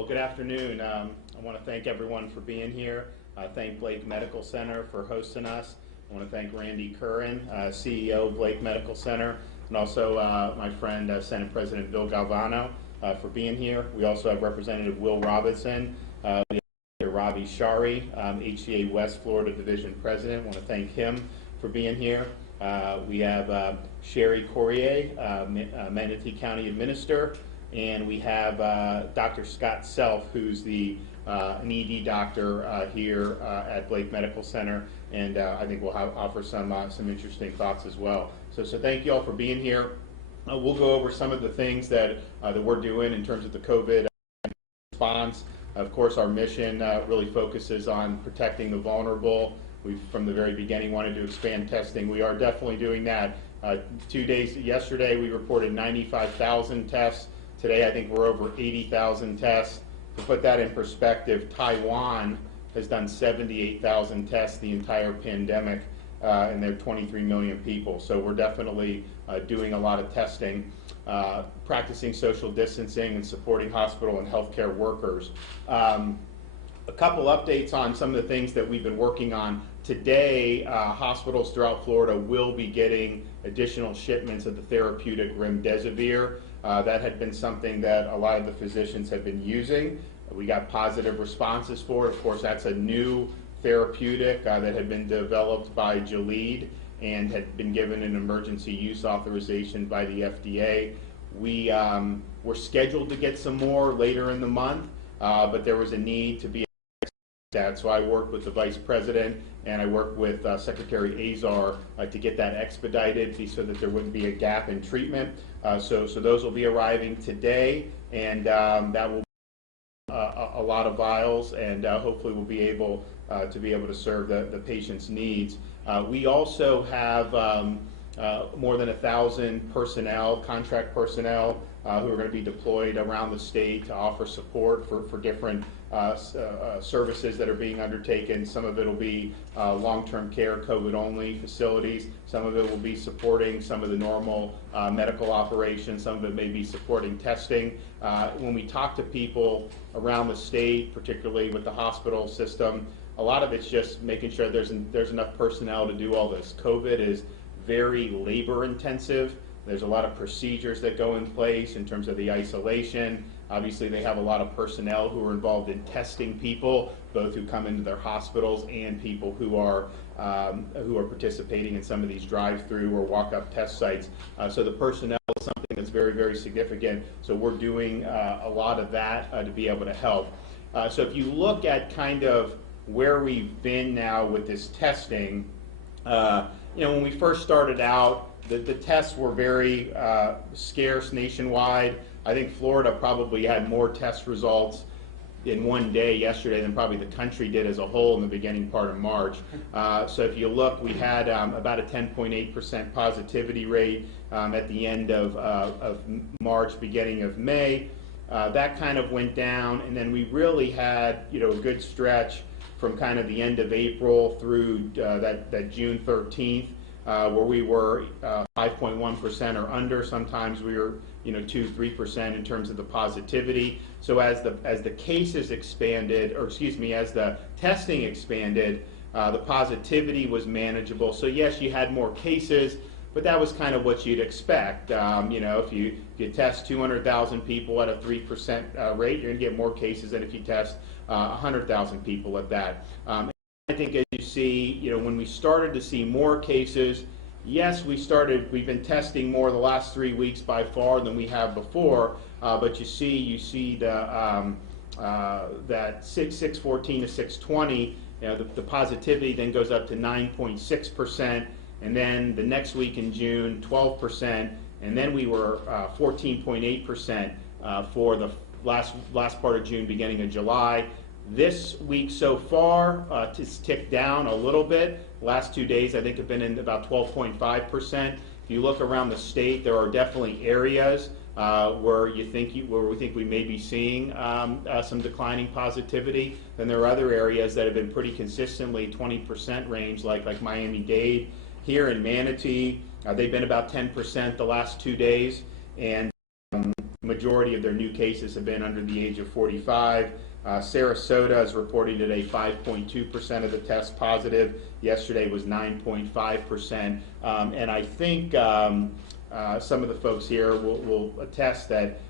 Well, good afternoon. I want to thank everyone for being here. Thank Blake Medical Center for hosting us. I want to thank Randy Curran, CEO of Blake Medical Center, and also my friend Senate President Bill Galvano for being here. We also have Representative Will Robinson, Ravi Shari, HCA West Florida Division President. I want to thank him for being here. We have Sherry Corrier, Manatee County Administrator, and we have Dr. Scott Self, who's an ED doctor here at Blake Medical Center, and I think we'll offer some interesting thoughts as well. So thank you all for being here. We'll go over some of the things that we're doing in terms of the COVID response. Of course, our mission really focuses on protecting the vulnerable. We've, from the very beginning, wanted to expand testing. We are definitely doing that. 2 days yesterday, we reported 95,000 tests. Today, I think we're over 80,000 tests. To put that in perspective, Taiwan has done 78,000 tests the entire pandemic, and they're 23 million people. So we're definitely doing a lot of testing, practicing social distancing, and supporting hospital and healthcare workers. A couple updates on some of the things that we've been working on. Today, hospitals throughout Florida will be getting additional shipments of the therapeutic remdesivir. That had been something that a lot of the physicians have been using. We got positive responses for it. Of course, that's a new therapeutic that had been developed by Gilead and had been given an emergency use authorization by the FDA. We were scheduled to get some more later in the month, but there was a need to be that. So I worked with the Vice President and I worked with Secretary Azar to get that expedited so that there wouldn't be a gap in treatment. So those will be arriving today, and that will be a lot of vials, and hopefully we'll be able to serve the patient's needs. We also have more than 1,000 personnel, contract personnel, who are going to be deployed around the state to offer support for different services that are being undertaken. Some of it will be long-term care, COVID-only facilities. Some of it will be supporting some of the normal medical operations. Some of it may be supporting testing. When we talk to people around the state, particularly with the hospital system, a lot of it's just making sure there's enough personnel to do all this. COVID is very labor intensive. There's a lot of procedures that go in place in terms of the isolation. Obviously, they have a lot of personnel who are involved in testing people, both who come into their hospitals and people who are participating in some of these drive-through or walk-up test sites. So the personnel is something that's very, very significant. So we're doing a lot of that to be able to help. So if you look at kind of where we've been now with this testing, when we first started out, the tests were very scarce nationwide. I think Florida probably had more test results in one day yesterday than probably the country did as a whole in the beginning part of March. So if you look, we had about a 10.8% positivity rate at the end of March, beginning of May. That kind of went down, and then we really had a good stretch from kind of the end of April through that June 13th. Where we were 5.1% or under. Sometimes we were 2-3% in terms of the positivity. So as the cases expanded, or excuse me, as the testing expanded, the positivity was manageable. So yes, you had more cases, but that was kind of what you'd expect. If you test 200,000 people at a 3% rate, you're going to get more cases than if you test 100,000 people at that. I think as you see, when we started to see more cases, yes, we've been testing more the last 3 weeks by far than we have before, but you see the that 614 to 620, the positivity then goes up to 9.6%, and then the next week in June, 12%, and then we were 14.8% for the last part of June, beginning of July. This week so far, it's ticked down a little bit. Last 2 days, I think, have been in about 12.5%. If you look around the state, there are definitely areas where we think we may be seeing some declining positivity. Then there are other areas that have been pretty consistently 20% range, like Miami-Dade. Here in Manatee, they've been about 10% the last 2 days, and majority of their new cases have been under the age of 45. Sarasota is reporting today 5.2% of the tests positive. Yesterday was 9.5%. And I think some of the folks here will attest that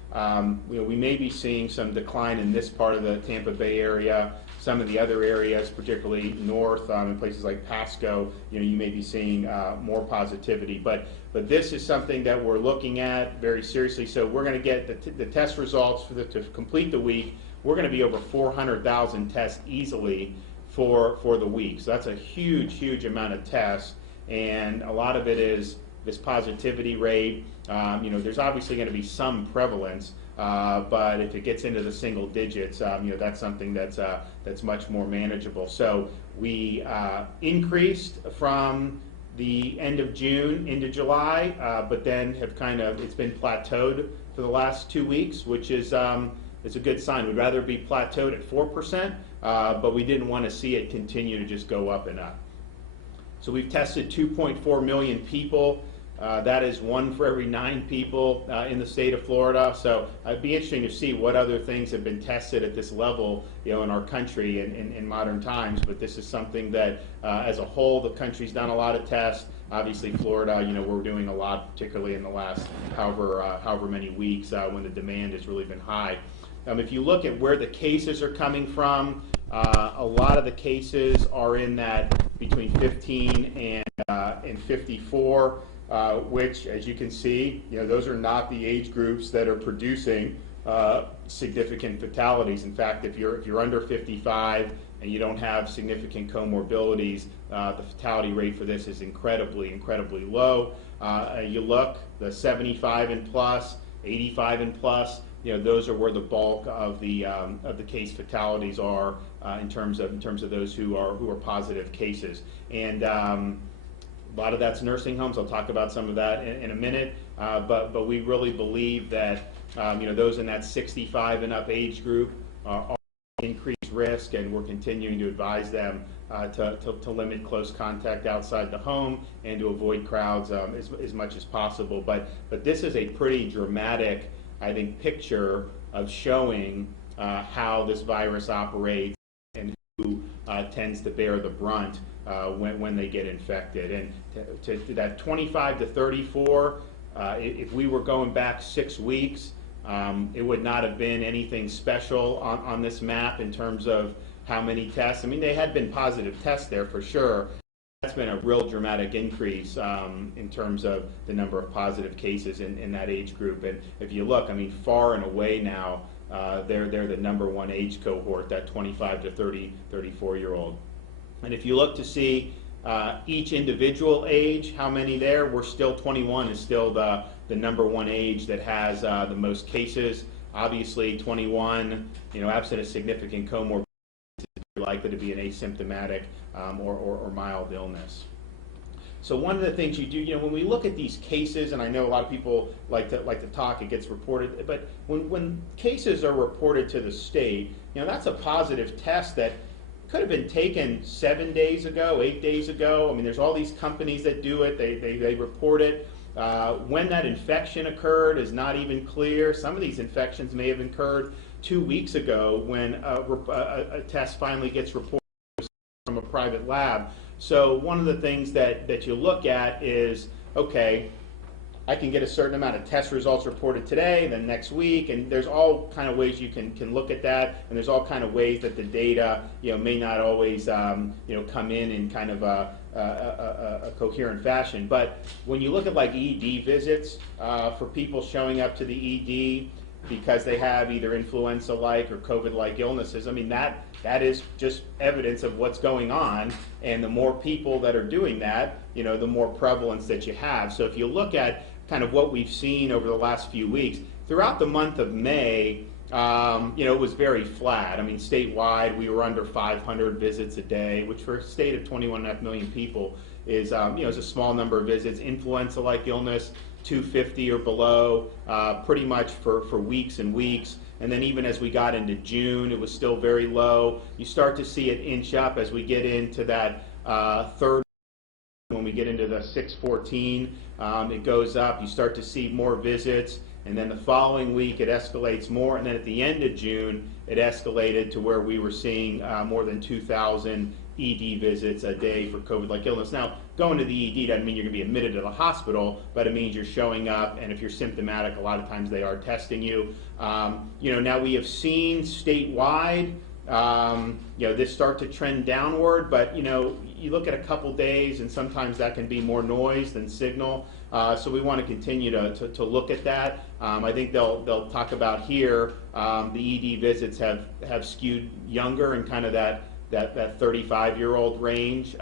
we may be seeing some decline in this part of the Tampa Bay area. Some of the other areas, particularly north, in places like Pasco, you may be seeing more positivity. But this is something that we're looking at very seriously. So we're going to get the test results to complete the week. We're going to be over 400,000 tests easily for the week. So that's a huge amount of tests, and a lot of it is this positivity rate. There's obviously going to be some prevalence, but if it gets into the single digits, that's something that's much more manageable. So we increased from the end of June into July, but then have it's been plateaued for the last 2 weeks, which is it's a good sign. We'd rather be plateaued at 4%, but we didn't want to see it continue to just go up and up. So we've tested 2.4 million people. That is 1 for every 9 people in the state of Florida. So it'd be interesting to see what other things have been tested at this level, in our country in modern times. But this is something that, as a whole, the country's done a lot of tests. Obviously, Florida, we're doing a lot, particularly in the last however many weeks when the demand has really been high. If you look at where the cases are coming from, a lot of the cases are in that between 15 and 54. Which, as you can see, those are not the age groups that are producing significant fatalities. In fact, if you're under 55 and you don't have significant comorbidities, the fatality rate for this is incredibly low. You look, the 75 and plus, 85 and plus, those are where the bulk of the case fatalities are in terms of those who are positive cases. And a lot of that's nursing homes. I'll talk about some of that in a minute. But we really believe that those in that 65 and up age group are increased risk, and we're continuing to advise them to limit close contact outside the home and to avoid crowds as much as possible. But this is a pretty dramatic, I think, picture of showing how this virus operates and who tends to bear the brunt when they get infected. And to that 25 to 34, if we were going back 6 weeks, it would not have been anything special on this map in terms of how many tests. I mean, they had been positive tests there for sure. That's been a real dramatic increase in terms of the number of positive cases in that age group. And if you look, I mean, far and away now, they're the number one age cohort, that 25 to 34-year-old. And if you look to see each individual age, how many there, we're still 21 is still the number one age that has the most cases. Obviously, 21, absent a significant comorbidity, is likely to be an asymptomatic or mild illness. So one of the things you do, when we look at these cases, and I know a lot of people like to talk, it gets reported, but when cases are reported to the state, that's a positive test that could have been taken 7 days ago, 8 days ago. I mean, there's all these companies that do it. They report it. When that infection occurred is not even clear. Some of these infections may have occurred 2 weeks ago when a test finally gets reported from a private lab. So one of the things that you look at is, okay, I can get a certain amount of test results reported today, then next week, and there's all kind of ways you can look at that, and there's all kind of ways that the data, may not always, come in kind of a coherent fashion. But when you look at like ED visits for people showing up to the ED because they have either influenza-like or COVID-like illnesses, I mean, that is just evidence of what's going on, and the more people that are doing that, the more prevalence that you have. So if you look at kind of what we've seen over the last few weeks, throughout the month of May, it was very flat. I mean, statewide, we were under 500 visits a day, which for a state of 21.5 million people is, is a small number of visits. Influenza-like illness, 250 or below, pretty much for weeks and weeks. And then even as we got into June, it was still very low. You start to see it inch up as we get into that third, when we get into the 614. It goes up. You start to see more visits, and then the following week it escalates more, and then at the end of June it escalated to where we were seeing more than 2,000 ED visits a day for COVID-like illness. Now, going to the ED doesn't mean you're going to be admitted to the hospital, but it means you're showing up, and if you're symptomatic, a lot of times they are testing you. Now we have seen statewide, this start to trend downward, but you look at a couple days, and sometimes that can be more noise than signal. So we want to continue to look at that. I think they'll talk about here the ED visits have skewed younger and kind of that 35-year-old range,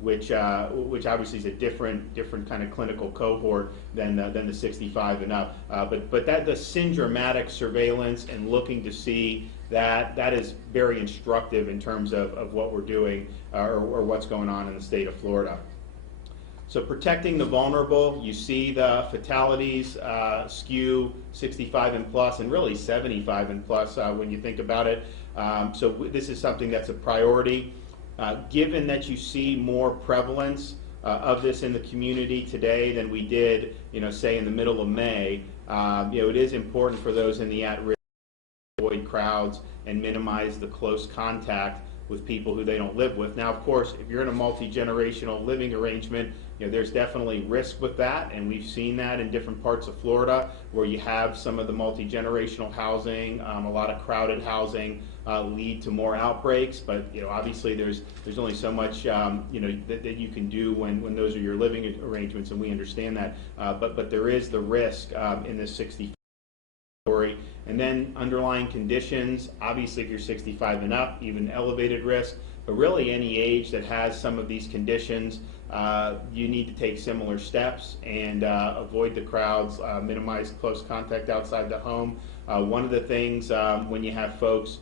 which obviously is a different kind of clinical cohort than the 65 and up. But that the syndromatic surveillance and looking to see that is very instructive in terms of what we're doing or what's going on in the state of Florida. So protecting the vulnerable, you see the fatalities skew 65 and plus, and really 75 and plus when you think about it. So this is something that's a priority. Given that you see more prevalence of this in the community today than we did, say in the middle of May, it is important for those in the at-risk to avoid crowds and minimize the close contact with people who they don't live with. Now, of course, if you're in a multi-generational living arrangement, there's definitely risk with that, and we've seen that in different parts of Florida where you have some of the multi-generational housing, a lot of crowded housing lead to more outbreaks. But obviously there's only so much that you can do when those are your living arrangements, and we understand that. But there is the risk in this 65 category. And then underlying conditions, obviously if you're 65 and up, even elevated risk, but really any age that has some of these conditions, you need to take similar steps and avoid the crowds, minimize close contact outside the home. One of the things when you have folks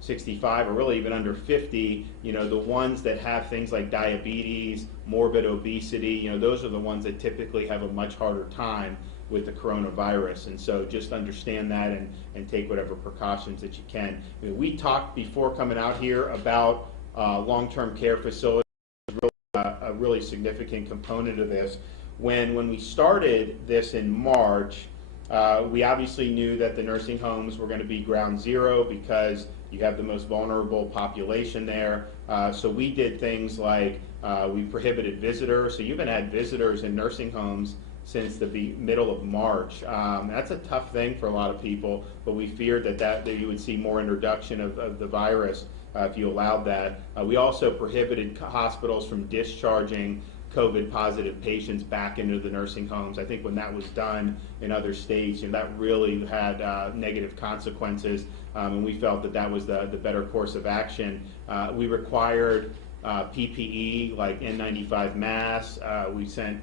65 or really even under 50, the ones that have things like diabetes, morbid obesity, those are the ones that typically have a much harder time with the coronavirus. And so just understand that and take whatever precautions that you can. We talked before coming out here about long-term care facilities, a really significant component of this. When we started this in March, we obviously knew that the nursing homes were going to be ground zero because you have the most vulnerable population there. So we did things like we prohibited visitors. So you've had visitors in nursing homes since the middle of March. That's a tough thing for a lot of people, but we feared that you would see more introduction of the virus if you allowed that. We also prohibited hospitals from discharging COVID positive patients back into the nursing homes. I think when that was done in other states, that really had negative consequences, and we felt that was the better course of action. We required PPE like N95 masks. We sent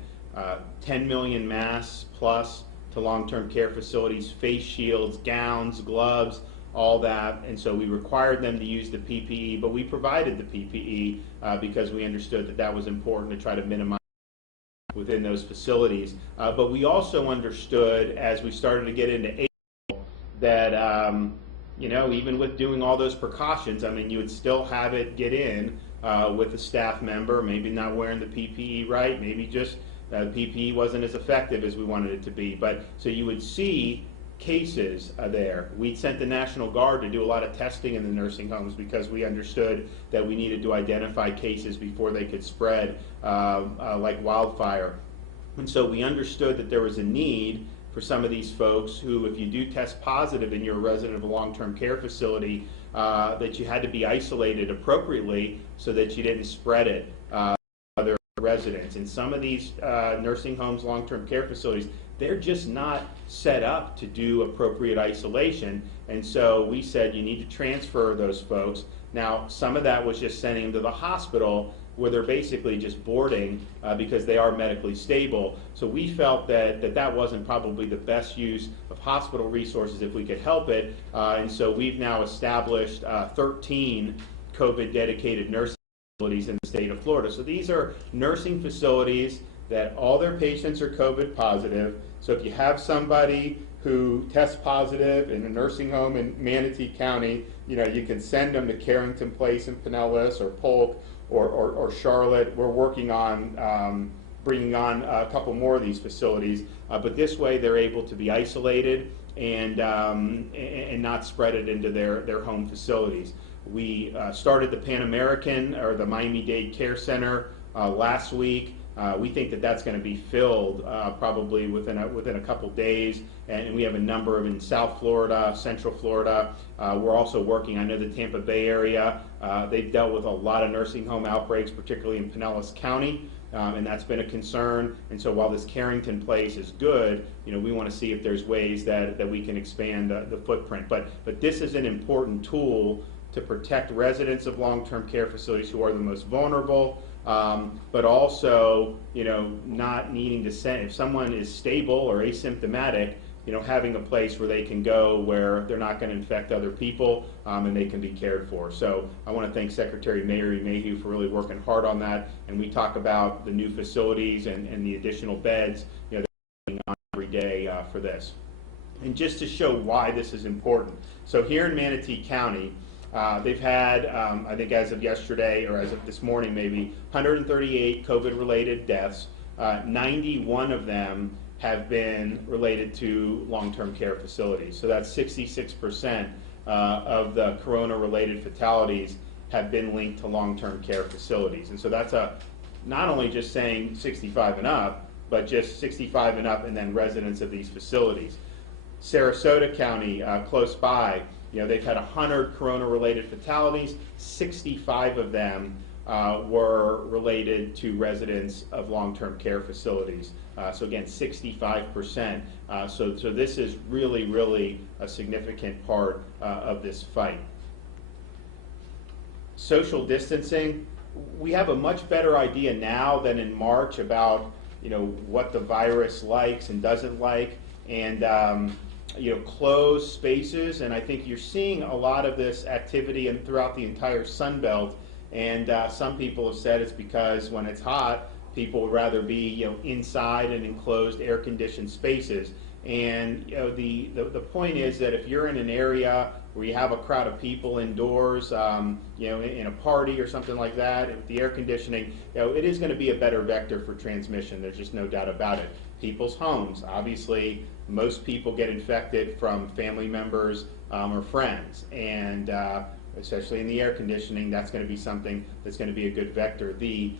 10 million masks plus to long-term care facilities, face shields, gowns, gloves, all that, and so we required them to use the PPE, but we provided the PPE because we understood that was important to try to minimize within those facilities. But we also understood as we started to get into April that even with doing all those precautions, you would still have it get in with a staff member, maybe not wearing the PPE right, maybe just the PPE wasn't as effective as we wanted it to be. But so you would see cases there. We sent the National Guard to do a lot of testing in the nursing homes because we understood that we needed to identify cases before they could spread like wildfire. And so we understood that there was a need for some of these folks who, if you do test positive and you're a resident of a long-term care facility, that you had to be isolated appropriately so that you didn't spread it to other residents. And some of these nursing homes, long-term care facilities, they're just not set up to do appropriate isolation. And so we said you need to transfer those folks. Now, some of that was just sending them to the hospital where they're basically just boarding because they are medically stable. So we felt that wasn't probably the best use of hospital resources if we could help it. And so we've now established 13 COVID-dedicated nursing facilities in the state of Florida. So these are nursing facilities that all their patients are COVID positive. So if you have somebody who tests positive in a nursing home in Manatee County, you can send them to Carrington Place in Pinellas or Polk or Charlotte. We're working on bringing on a couple more of these facilities, but this way they're able to be isolated and not spread it into their home facilities. We started the Pan American, or the Miami-Dade Care Center, last week. We think that that's going to be filled probably within a couple days, and we have a number of in South Florida, Central Florida. We're also working, I know the Tampa Bay area, they've dealt with a lot of nursing home outbreaks, particularly in Pinellas County, and that's been a concern. And so while this Carrington place is good, we want to see if there's ways that we can expand the footprint. But this is an important tool to protect residents of long-term care facilities who are the most vulnerable, but also, not needing to send, if someone is stable or asymptomatic, having a place where they can go where they're not going to infect other people, and they can be cared for. So I want to thank Secretary Mary Mayhew for really working hard on that. And we talk about the new facilities and the additional beds, that are going on every day for this. And just to show why this is important, so here in Manatee County, they've had, I think as of yesterday, or as of this morning maybe, 138 COVID-related deaths. 91 of them have been related to long-term care facilities. So that's 66% of the corona-related fatalities have been linked to long-term care facilities. And so that's not only just saying 65 and up, but just 65 and up and then residents of these facilities. Sarasota County, close by, they've had 100 corona-related fatalities. 65 of them were related to residents of long-term care facilities. So again, 65%. So this is really, really a significant part of this fight. Social distancing. We have a much better idea now than in March about what the virus likes and doesn't like, and closed spaces, and I think you're seeing a lot of this activity throughout the entire Sun Belt. And some people have said it's because when it's hot, people would rather be inside and enclosed, air-conditioned spaces. And the point is that if you're in an area where you have a crowd of people indoors, in a party or something like that, with the air conditioning, it is going to be a better vector for transmission. There's just no doubt about it. People's homes, obviously, most people get infected from family members or friends, and especially in the air conditioning, that's going to be something that's going to be a good vector. The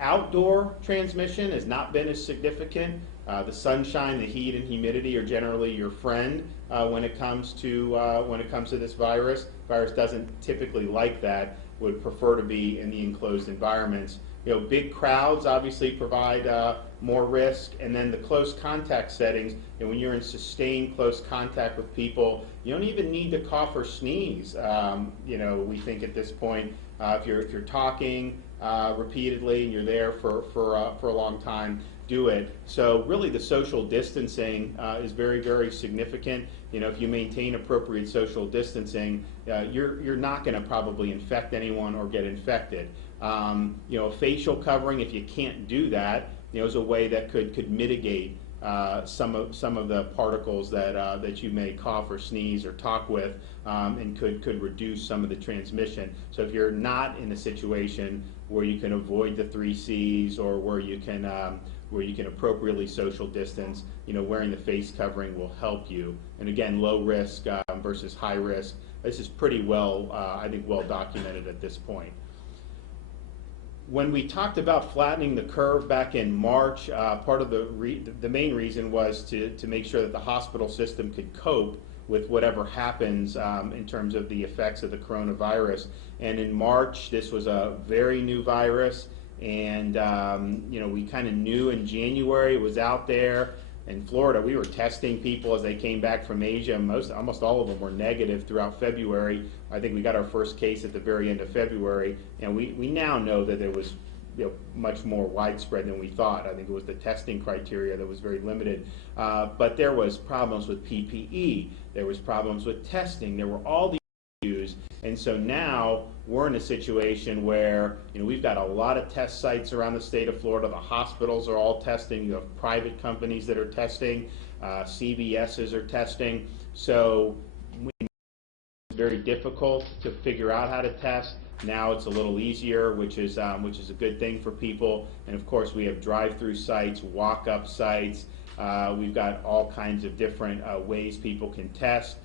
outdoor transmission has not been as significant. The sunshine, the heat, and humidity are generally your friend when it comes to this virus. Virus doesn't typically like that. Would prefer to be in the enclosed environments. Big crowds obviously provide more risk, and then the close contact settings. When you're in sustained close contact with people, you don't even need to cough or sneeze. We think at this point, if you're talking repeatedly and you're there for a long time, do it. So really, the social distancing is very, very significant. If you maintain appropriate social distancing, you're not going to probably infect anyone or get infected. A facial covering, if you can't do that, is a way that could mitigate some of the particles that you may cough or sneeze or talk with, and could reduce some of the transmission. So if you're not in a situation where you can avoid the 3 C's, or where you can appropriately social distance, wearing the face covering will help you. And again, low risk versus high risk. This is pretty well, I think, well documented at this point. When we talked about flattening the curve back in March, part of the main reason was to make sure that the hospital system could cope with whatever happens in terms of the effects of the coronavirus. And in March, this was a very new virus, and we kind of knew in January it was out there. In Florida, we were testing people as they came back from Asia. Almost all of them were negative throughout February. I think we got our first case at the very end of February, and we now know that it was much more widespread than we thought. I think it was the testing criteria that was very limited. But there was problems with PPE. There was problems with testing. There were all these issues. And so now we're in a situation where we've got a lot of test sites around the state of Florida. The hospitals are all testing. You have private companies that are testing. CVSs are testing. So it's very difficult to figure out how to test. Now it's a little easier, which is a good thing for people. And of course, we have drive-through sites, walk-up sites. We've got all kinds of different ways people can test.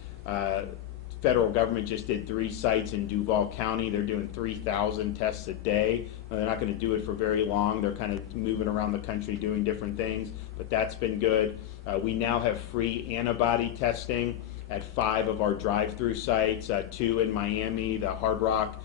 Federal government just did 3 sites in Duval County. They're doing 3,000 tests a day. They're not going to do it for very long. They're kind of moving around the country doing different things, but that's been good. We now have free antibody testing at 5 of our drive-through sites, 2 in Miami, the Hard Rock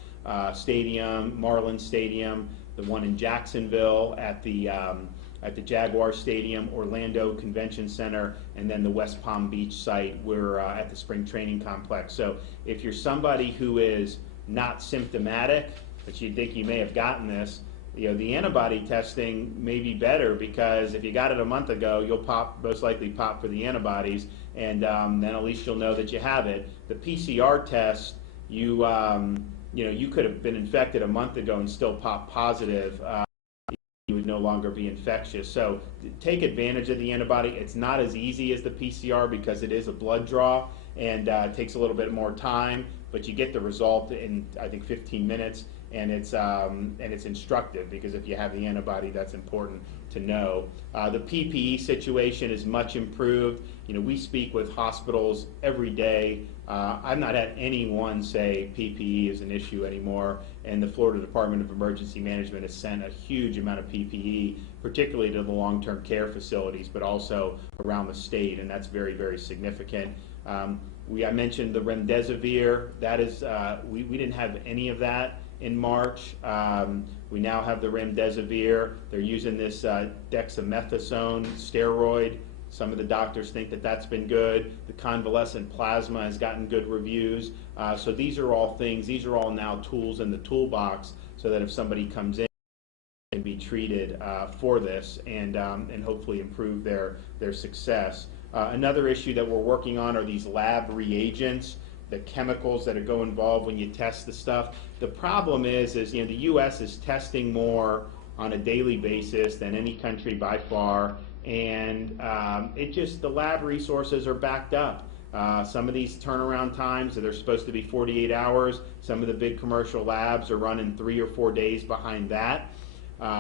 Stadium, Marlins Stadium, the one in Jacksonville at the Jaguar Stadium, Orlando Convention Center, and then the West Palm Beach site. We're at the Spring Training Complex. So if you're somebody who is not symptomatic, but you think you may have gotten this, the antibody testing may be better, because if you got it a month ago, you'll most likely pop for the antibodies, and then at least you'll know that you have it. The PCR test, you could have been infected a month ago and still pop positive. You would no longer be infectious. So take advantage of the antibody. It's not as easy as the PCR because it is a blood draw, and it takes a little bit more time, but you get the result in, I think, 15 minutes, and it's instructive, because if you have the antibody, that's important to know. The PPE situation is much improved. We speak with hospitals every day. I've not had anyone say PPE is an issue anymore, and the Florida Department of Emergency Management has sent a huge amount of PPE, particularly to the long-term care facilities, but also around the state, and that's very, very significant. I mentioned the remdesivir. That is, we didn't have any of that in March. We now have the remdesivir. They're using this dexamethasone steroid. Some of the doctors think that that's been good. The convalescent plasma has gotten good reviews. So these are all things, these are all now tools in the toolbox, so that if somebody comes in, they can be treated for this, and hopefully improve their success. Another issue that we're working on are these lab reagents, the chemicals that go involved when you test the stuff. The problem is the U.S. is testing more on a daily basis than any country by far, and the lab resources are backed up. Some of these turnaround times, they're supposed to be 48 hours. Some of the big commercial labs are running 3 or 4 days behind that.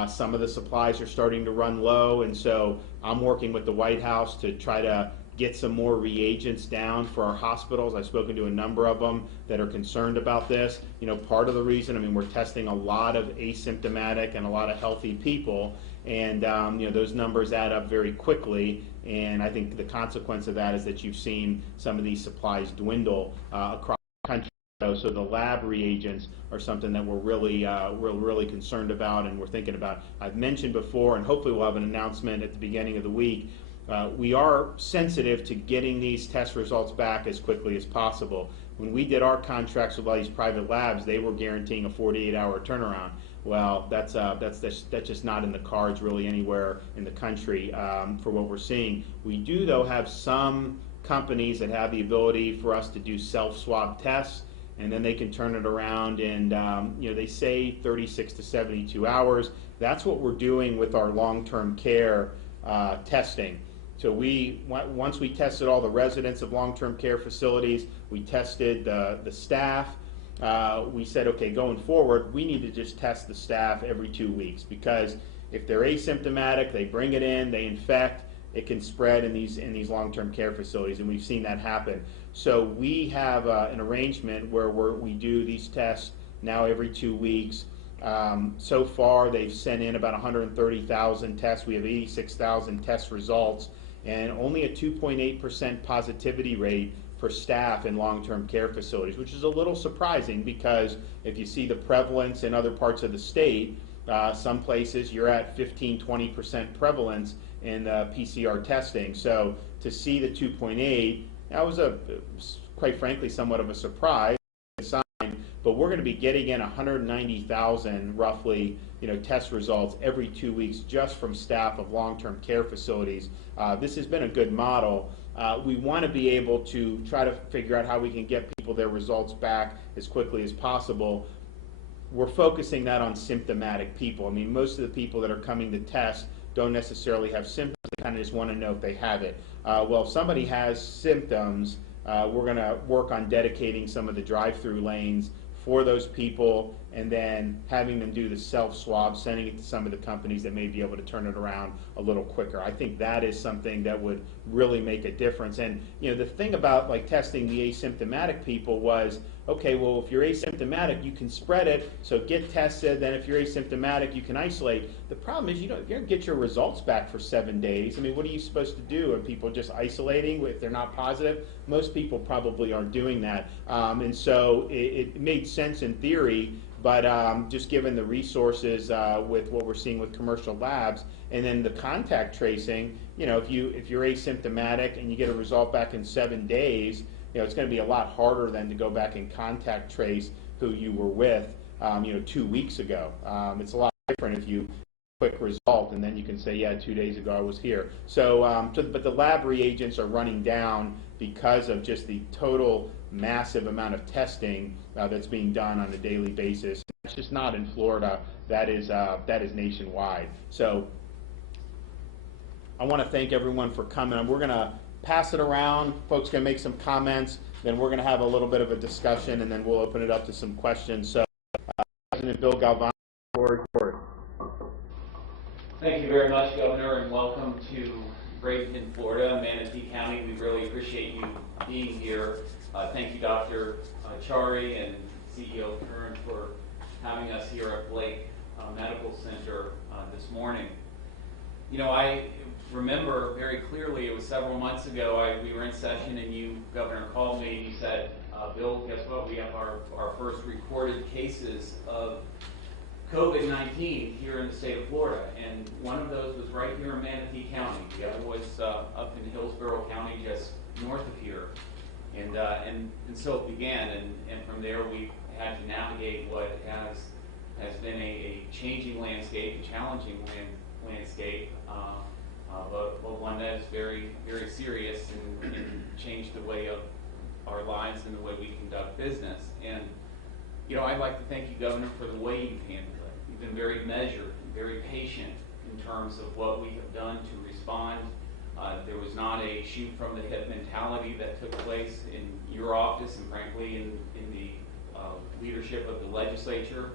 Some of the supplies are starting to run low, and so I'm working with the White House to try to get some more reagents down for our hospitals. I've spoken to a number of them that are concerned about this. Part of the reason, we're testing a lot of asymptomatic and a lot of healthy people, and those numbers add up very quickly, and I think the consequence of that is that you've seen some of these supplies dwindle across the country. So the lab reagents are something that we're really concerned about, and we're thinking about. I've mentioned before, and hopefully we'll have an announcement at the beginning of the week. We are sensitive to getting these test results back as quickly as possible. When we did our contracts with all these private labs, they were guaranteeing a 48-hour turnaround. Well, that's just not in the cards really anywhere in the country for what we're seeing. We do, though, have some companies that have the ability for us to do self-swab tests, and then they can turn it around, and they say 36 to 72 hours. That's what we're doing with our long-term care testing. So once we tested all the residents of long-term care facilities, we tested the staff. We said, okay, going forward, we need to just test the staff every 2 weeks, because if they're asymptomatic, they bring it in, they infect, it can spread in these long-term care facilities, and we've seen that happen. So we have an arrangement where we do these tests now every 2 weeks. So far, they've sent in about 130,000 tests. We have 86,000 test results, and only a 2.8% positivity rate for staff in long-term care facilities, which is a little surprising, because if you see the prevalence in other parts of the state, some places you're at 15-20% prevalence in PCR testing. So to see the 2.8, that was quite frankly somewhat of a surprise sign. But we're going to be getting in 190,000 roughly test results every 2 weeks just from staff of long-term care facilities. This has been a good model. We want to be able to try to figure out how we can get people their results back as quickly as possible. We're focusing that on symptomatic people. Most of the people that are coming to test don't necessarily have symptoms. They kind of just want to know if they have it. Well, if somebody has symptoms, we're going to work on dedicating some of the drive-through lanes for those people, and then having them do the self-swab, sending it to some of the companies that may be able to turn it around a little quicker. I think that is something that would really make a difference. And the thing about like testing the asymptomatic people was, okay, well, if you're asymptomatic, you can spread it, so get tested. Then if you're asymptomatic, you can isolate. The problem is you don't get your results back for 7 days. I mean, what are you supposed to do? Are people just isolating if they're not positive? Most people probably aren't doing that. And so it made sense in theory, but just given the resources with what we're seeing with commercial labs, and then the contact tracing, if you're asymptomatic and you get a result back in 7 days, it's going to be a lot harder than to go back and contact trace who you were with, 2 weeks ago. It's a lot different if you quick result and then you can say, yeah, 2 days ago I was here. So, but the lab reagents are running down because of just the total massive amount of testing that's being done on a daily basis. It's just not in Florida. That is nationwide. So I want to thank everyone for coming. We're going to pass it around. Folks can make some comments. Then we're going to have a little bit of a discussion, and then we'll open it up to some questions. So, President Bill Galvano, report. Thank you very much, Governor, and welcome to Bradenton, Florida, Manatee County. We really appreciate you being here. Thank you, Dr. Chari and CEO Kern, for having us here at Blake Medical Center this morning. I remember very clearly, it was several months ago, we were in session and you, Governor, called me and you said, Bill, guess what? We have our first recorded cases of COVID-19 here in the state of Florida, and one of those was right here in Manatee County. The other was up in Hillsborough County, just north of here. And so it began, and from there we had to navigate what has been a changing landscape, a challenging landscape, but one that is very, very serious and changed the way of our lives and the way we conduct business. And I'd like to thank you, Governor, for the way you've handled it. You've been very measured and very patient in terms of what we have done to respond. There was not a shoot from the hip mentality that took place in your office and frankly in the leadership of the legislature.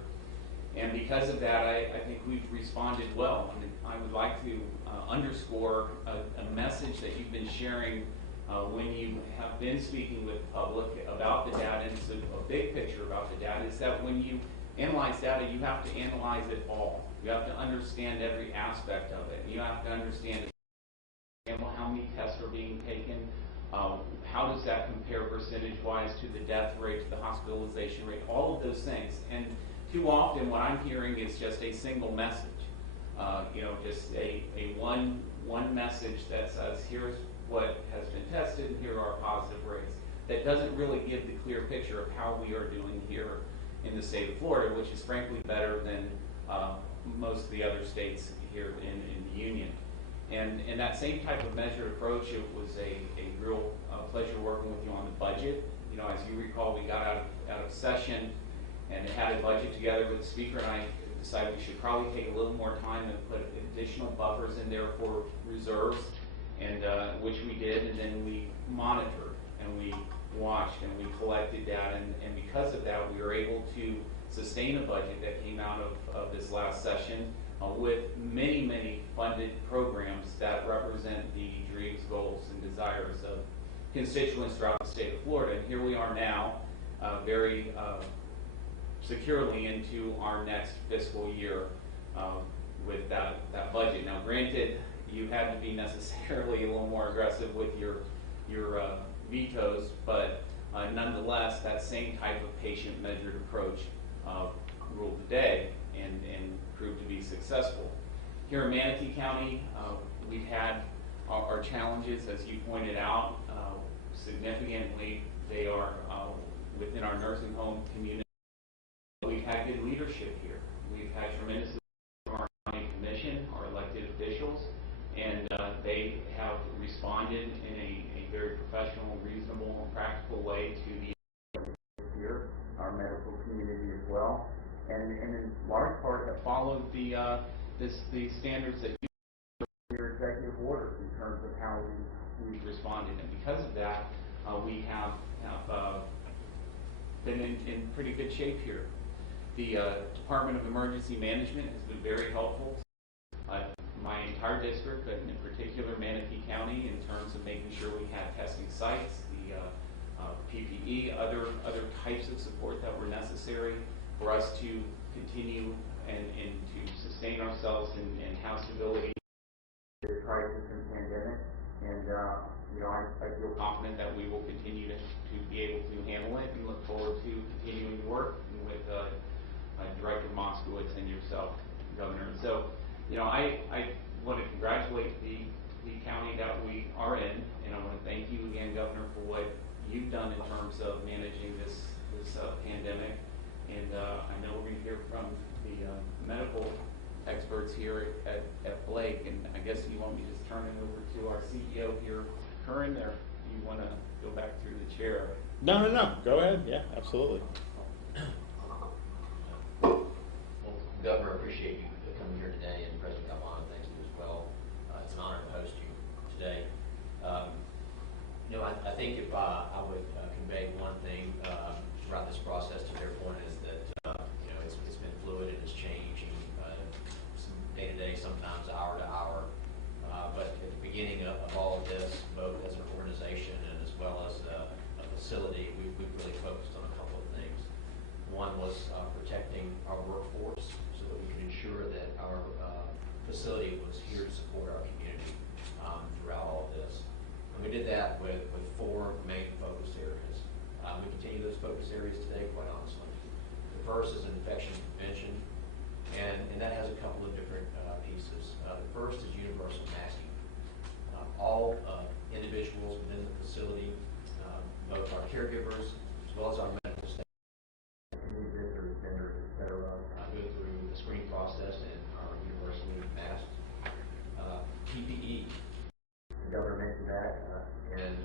And because of that, I think we've responded well. And I would like to underscore a message that you've been sharing when you have been speaking with the public about the data, and it's a big picture about the data, is that when you analyze data, you have to analyze it all. You have to understand every aspect of it. You have to understand how many tests are being taken, how does that compare percentage-wise to the death rate, to the hospitalization rate, all of those things. And too often what I'm hearing is just a single message, just a one message that says, here's what has been tested and here are positive rates. That doesn't really give the clear picture of how we are doing here in the state of Florida, which is frankly better than most of the other states here in the Union. And that same type of measured approach, it was a real pleasure working with you on the budget. As you recall, we got out of session and had a budget together with the speaker, and I decided we should probably take a little more time and put additional buffers in there for reserves, and which we did, and then we monitored and we watched and we collected data, and because of that we were able to sustain a budget that came out of this last session with many funded programs that represent the dreams, goals, and desires of constituents throughout the state of Florida. And here we are now, very securely into our next fiscal year with that budget. Now, granted, you had to be necessarily a little more aggressive with your vetoes, but nonetheless, that same type of patient, measured approach ruled the day and proved to be successful. Here in Manatee County, we've had our challenges, as you pointed out, significantly. They are within our nursing home community. We've had good leadership here. We've had tremendous leadership from our county commission, our elected officials, and they have responded in a very professional, reasonable, and practical way to the here, our medical community as well, and in large part have followed the standards that you your executive orders in terms of how we've responded, and because of that, we have been in pretty good shape here. The Department of Emergency Management has been very helpful. My entire district, but in particular Manatee County, in terms of making sure we have testing sites, the PPE, other types of support that were necessary for us to continue and to sustain ourselves in house stability, crisis and pandemic. And I feel confident that we will continue to be able to handle it, and look forward to continuing to work with Director Moskowitz and yourself, Governor. And so, I want to congratulate the county that we are in, and I want to thank you again, Governor, for what you've done in terms of managing this pandemic. And I know we're going to hear from the medical experts here at Blake, and I guess you want me to just turn it over to our CEO here, Curran, or you want to go back through the chair? No. Go ahead. Yeah, absolutely. Well, Governor, I appreciate you coming here today, and President Galvin, thank you as well. It's an honor to host you today. I think if I would convey one thing throughout this process to their point is that it's been fluid and it's changing day to day, sometimes hour to hour. But at the beginning of all of this, both as an organization and as well as a facility, we really focused on a couple of things. One was protecting our workforce so that we could ensure that our facility was here to support our community throughout all of this. And we did that with four main focus areas. We continue those focus areas today, quite honestly. The first is infection prevention, and that has a couple of different pieces. The first is universal masking. All individuals within the facility, both our caregivers as well as our medical staff, visitors, vendors, etc., go through the screening process and are universally masked. PPE, the governor mentioned that, and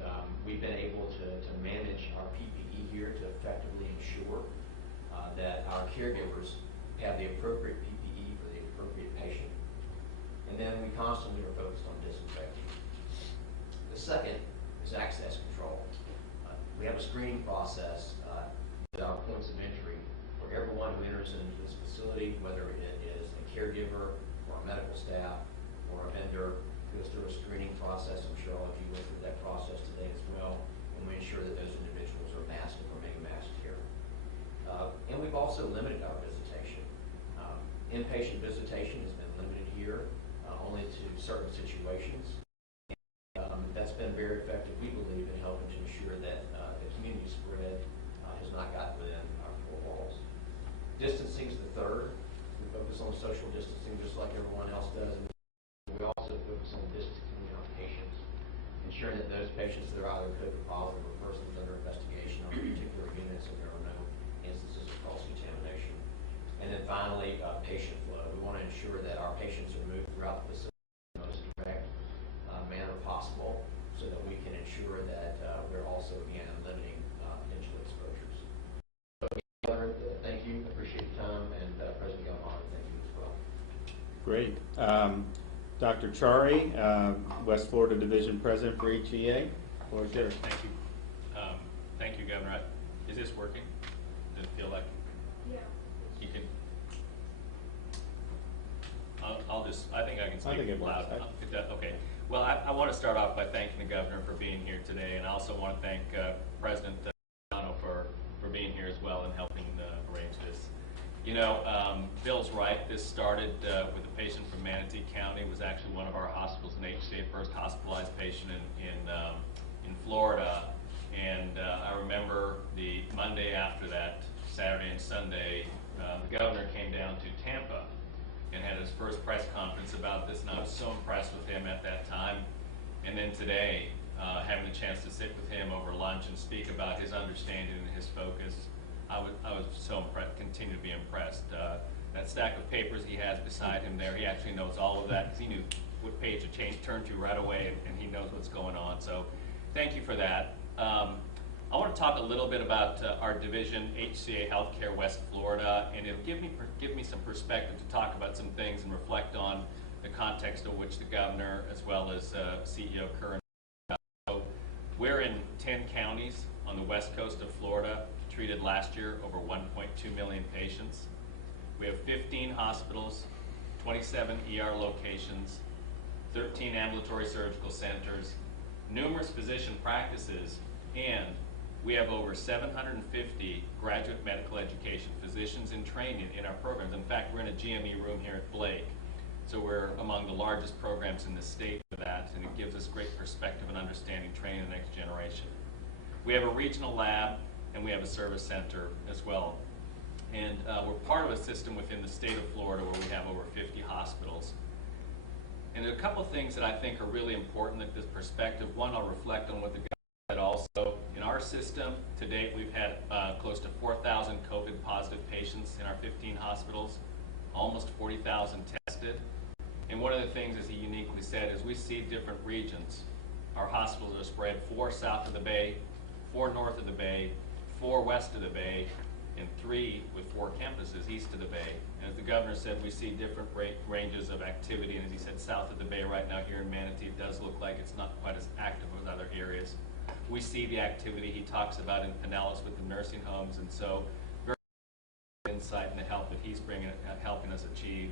we've been able to manage our PPE here to effectively ensure that our caregivers have the appropriate PPE for the appropriate patient. And then we constantly are focused on disinfecting. The second is access control. We have a screening process at our points of entry where everyone who enters into this facility, whether it is a caregiver or a medical staff or a vendor, goes through a screening process. I'm sure all of you went through that process today as well, and we ensure that those individuals are masked and remain masked here. And we've also limited our visitation. Inpatient visitation has been limited here only to certain situations. That's been very effective, we believe, in helping to ensure that the community spread has not gotten within our four walls. Distancing is the third. We focus on social distancing just like everyone else does. And we also focus on distancing our patients, ensuring that those patients that are either COVID positive or persons under investigation on particular units, and there are no instances of cross-contamination. And then finally, patient flow. We want to ensure that our patients are moved throughout the facility in the most direct manner possible so that we can ensure that we're also, again, limiting potential exposures. So, Governor, thank you. Appreciate your time. And President Galvin, thank you as well. Great. Dr. Chari, West Florida Division President for HEA. Floor is yours. Thank you. Thank you, Governor. Is this working? Does it feel like? Yeah. You can. I think I can speak loud. Okay. Well, I want to start off by thanking the Governor for being here today, and I also want to thank President Dono for being here as well and helping arrange this. Bill's right. This started with a patient from Manatee County. It was actually one of our hospitals in HCA, first hospitalized patient in Florida. And I remember the Monday after that, Saturday and Sunday, the governor came down to Tampa and had his first press conference about this, and I was so impressed with him at that time. And then today, having a chance to sit with him over lunch and speak about his understanding and his focus, I was so impressed, continue to be impressed. That stack of papers he has beside him there, he actually knows all of that because he knew what page to turn to right away, and he knows what's going on. So thank you for that. I want to talk a little bit about our division, HCA Healthcare West Florida, and it'll give me some perspective to talk about some things and reflect on the context of which the governor, as well as CEO Curran. So we're in 10 counties on the west coast of Florida, treated last year over 1.2 million patients. We have 15 hospitals, 27 ER locations, 13 ambulatory surgical centers, numerous physician practices, and we have over 750 graduate medical education physicians in training in our programs. In fact, we're in a GME room here at Blake, so we're among the largest programs in the state for that, and it gives us great perspective and understanding training the next generation. We have a regional lab, and we have a service center as well. And we're part of a system within the state of Florida where we have over 50 hospitals. And there are a couple of things that I think are really important at this perspective. One, I'll reflect on what the governor said also. In our system, to date, we've had close to 4,000 COVID positive patients in our 15 hospitals, almost 40,000 tested. And one of the things, as he uniquely said, is we see different regions. Our hospitals are spread 4 south of the Bay, 4 north of the Bay, 4 west of the Bay, and 3 with 4 campuses east of the Bay. And as the governor said, we see different ranges of activity. And as he said, south of the Bay right now here in Manatee, it does look like it's not quite as active as other areas. We see the activity he talks about in Pinellas with the nursing homes, and so very insight and the help that he's bringing, helping us achieve.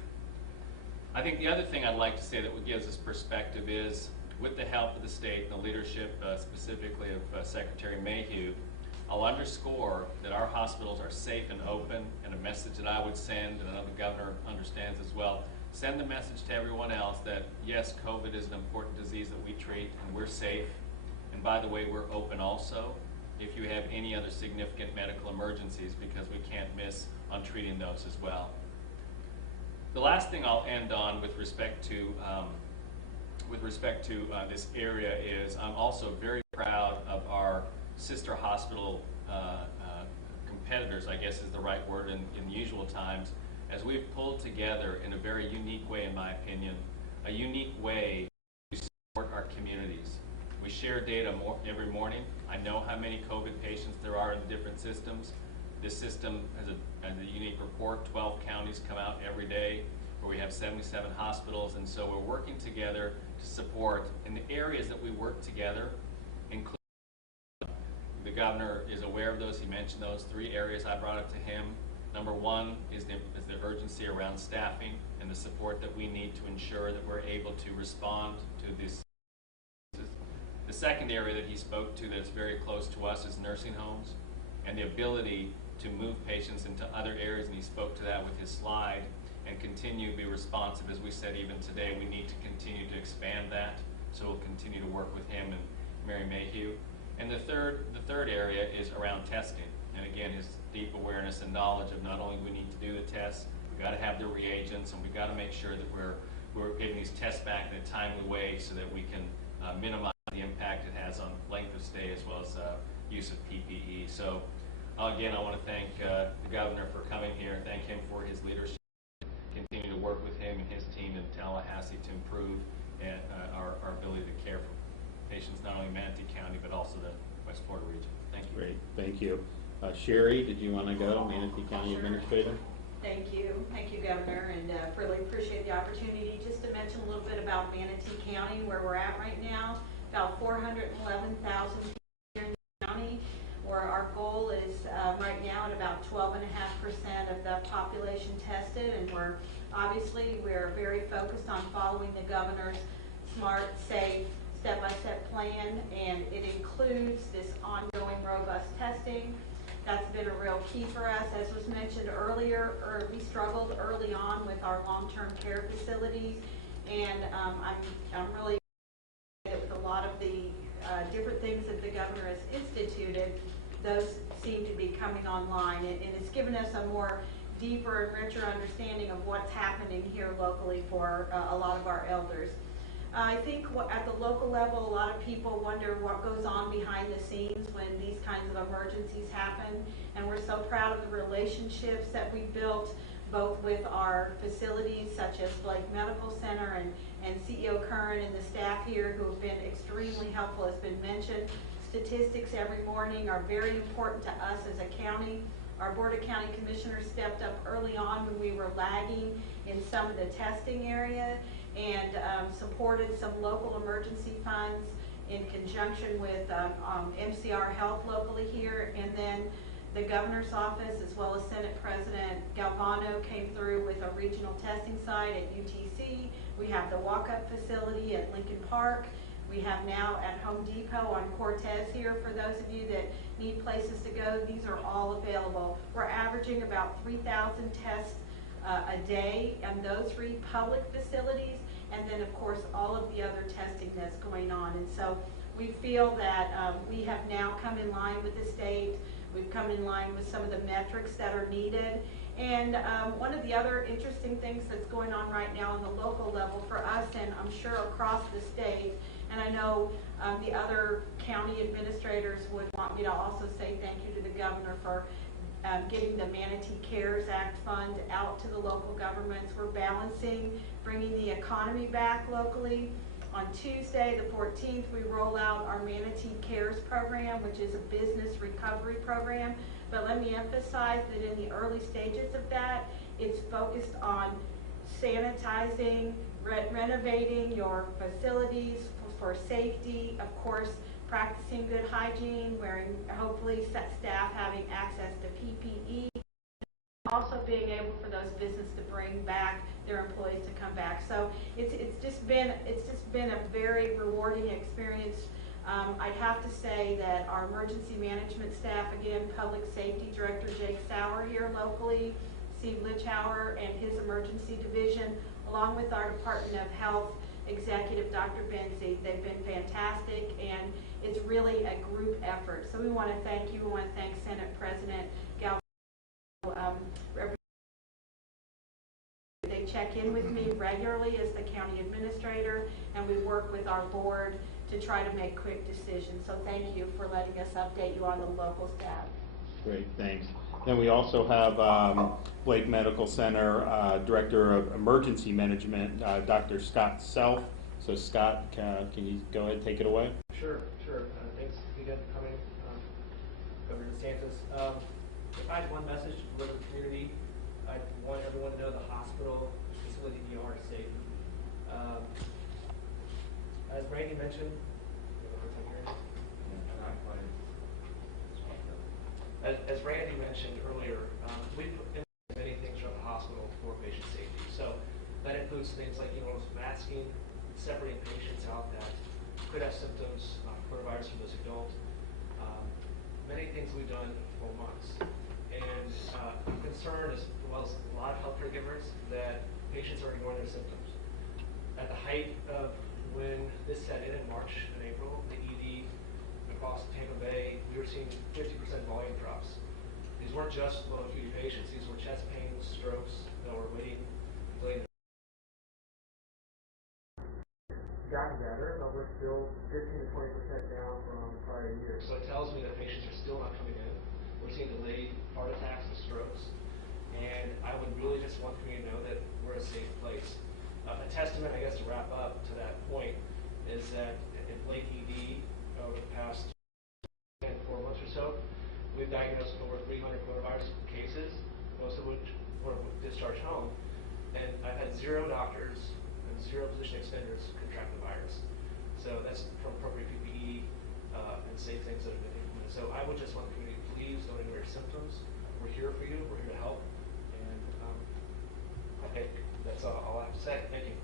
I think the other thing I'd like to say that gives us perspective is, with the help of the state and the leadership, specifically of Secretary Mayhew, I'll underscore that our hospitals are safe and open, and a message that I would send, and I know the governor understands as well, send the message to everyone else that yes, COVID is an important disease that we treat, and we're safe. And by the way, we're open also if you have any other significant medical emergencies, because we can't miss on treating those as well. The last thing I'll end on with respect to this area is I'm also very proud of our sister hospital competitors, I guess is the right word in usual times, as we've pulled together in a very unique way, in my opinion, a unique way to support our communities. We share data every morning. I know how many COVID patients there are in the different systems. This system has a unique report. 12 counties come out every day, where we have 77 hospitals, and so we're working together to support in the areas that we work together, including the governor is aware of those. He mentioned those 3 areas. I brought up to him. Number 1 is the urgency around staffing and the support that we need to ensure that we're able to respond to this. The second area that he spoke to that's very close to us is nursing homes and the ability to move patients into other areas, and he spoke to that with his slide, and continue to be responsive. As we said even today, we need to continue to expand that, so we'll continue to work with him and Mary Mayhew. And the third area is around testing, and again, his deep awareness and knowledge of not only we need to do the tests, we've got to have the reagents, and we've got to make sure that we're getting these tests back in a timely way so that we can minimize the impact it has on length of stay as well as use of PPE. So again, I want to thank the governor for coming here, thank him for his leadership, continue to work with him and his team in Tallahassee to improve our ability to care for patients not only in Manatee County but also the West Florida region. Thank you. Great, thank you. Sherry, did you want to go, Manatee County Administrator? Thank you, Governor, and really appreciate the opportunity just to mention a little bit about Manatee County, where we're at right now. About 411,000 people here in the county, where our goal is right now at about 12.5% of the population tested, and we're very focused on following the governor's smart, safe, step-by-step plan, and it includes this ongoing robust testing. That's been a real key for us. As was mentioned earlier, we struggled early on with our long-term care facilities, and I'm really excited with a lot of the different things that the governor has instituted. Those seem to be coming online, and it's given us a more deeper and richer understanding of what's happening here locally for a lot of our elders. I think at the local level, a lot of people wonder what goes on behind the scenes when these kinds of emergencies happen, and we're so proud of the relationships that we built both with our facilities such as Blake Medical Center and CEO Curran and the staff here who have been extremely helpful. As been mentioned, statistics every morning are very important to us as a county. Our Board of County Commissioners stepped up early on when we were lagging in some of the testing area, and supported some local emergency funds in conjunction with MCR Health locally here. And then the governor's office as well as Senate President Galvano came through with a regional testing site at UTC. We have the walk-up facility at Lincoln Park. We have now at Home Depot on Cortez here for those of you that need places to go. These are all available. We're averaging about 3,000 tests a day in those 3 public facilities, and then of course all of the other testing that's going on. And so we feel that we have now come in line with the state. We've come in line with some of the metrics that are needed. And one of the other interesting things that's going on right now on the local level for us, and I'm sure across the state, and I know the other county administrators would want me to also say thank you to the governor for getting the Manatee CARES Act fund out to the local governments. We're balancing bringing the economy back locally. On Tuesday, the 14th, we roll out our Manatee CARES program, which is a business recovery program. But let me emphasize that in the early stages of that, it's focused on sanitizing, renovating your facilities for safety, of course, practicing good hygiene, wearing, hopefully, staff having access to PPE, also being able for those businesses to bring back their employees to come back. So it's just been a very rewarding experience. I'd have to say that our emergency management staff, again, Public Safety Director Jake Sauer here locally, Steve Lichauer and his emergency division, along with our Department of Health Executive Dr. Benzie, they've been fantastic, and it's really a group effort. So we want to thank you. We want to thank Senate President Galvano. They check in with me regularly as the county administrator, and we work with our board to try to make quick decisions. So thank you for letting us update you on the local staff. Great, thanks. Then we also have Blake Medical Center Director of Emergency Management, Dr. Scott Self. So Scott, can you go ahead and take it away? Sure. Thanks again for coming, Governor DeSantis. If I had one message to deliver to the community, I want everyone to know the hospital facility ER is safe. As Randy mentioned, as Randy mentioned earlier, we put in many things from the hospital for patient safety. So that includes things like masking, separating patients out that could have symptoms, coronavirus from those who don't. Many things we've done for months. And I'm concerned, as well as a lot of healthcare givers, that patients are ignoring their symptoms. At the height of when this set in March and April, the ED across Tampa Bay, we were seeing 50% volume drops. These weren't just low acuity patients, these were chest pains, strokes that were waiting until they gotten better, but we're still 15 to 20% down from prior years. So it tells me that patients are still not coming in. We're seeing delayed heart attacks and strokes. And I would really just want the community to know that we're a safe place. A testament, I guess, to wrap up to that point is that in Blake ED, over the past 4 months or so, we've diagnosed over 300 coronavirus cases, most of which were discharged home. And I've had 0 doctors and 0 physician extenders contract the virus. So that's from appropriate PPE and safe things that have been implemented. So I would just want the community, please don't ignore your symptoms. We're here for you. We're here to help. And I think that's all I have to say. Thank you.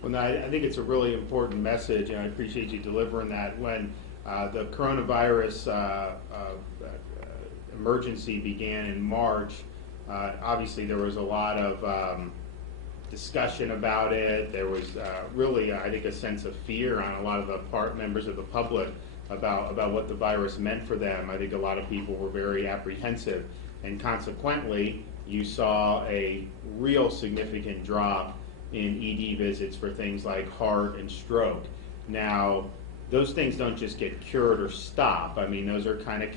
Well, no, I think it's a really important message, and I appreciate you delivering that. When the coronavirus emergency began in March, obviously there was a lot of discussion about it. There was really, I think, a sense of fear on a lot of the members of the public about what the virus meant for them. I think a lot of people were very apprehensive, and consequently, you saw a real significant drop in ED visits for things like heart and stroke. Now, those things don't just get cured or stop. I mean, those are kind of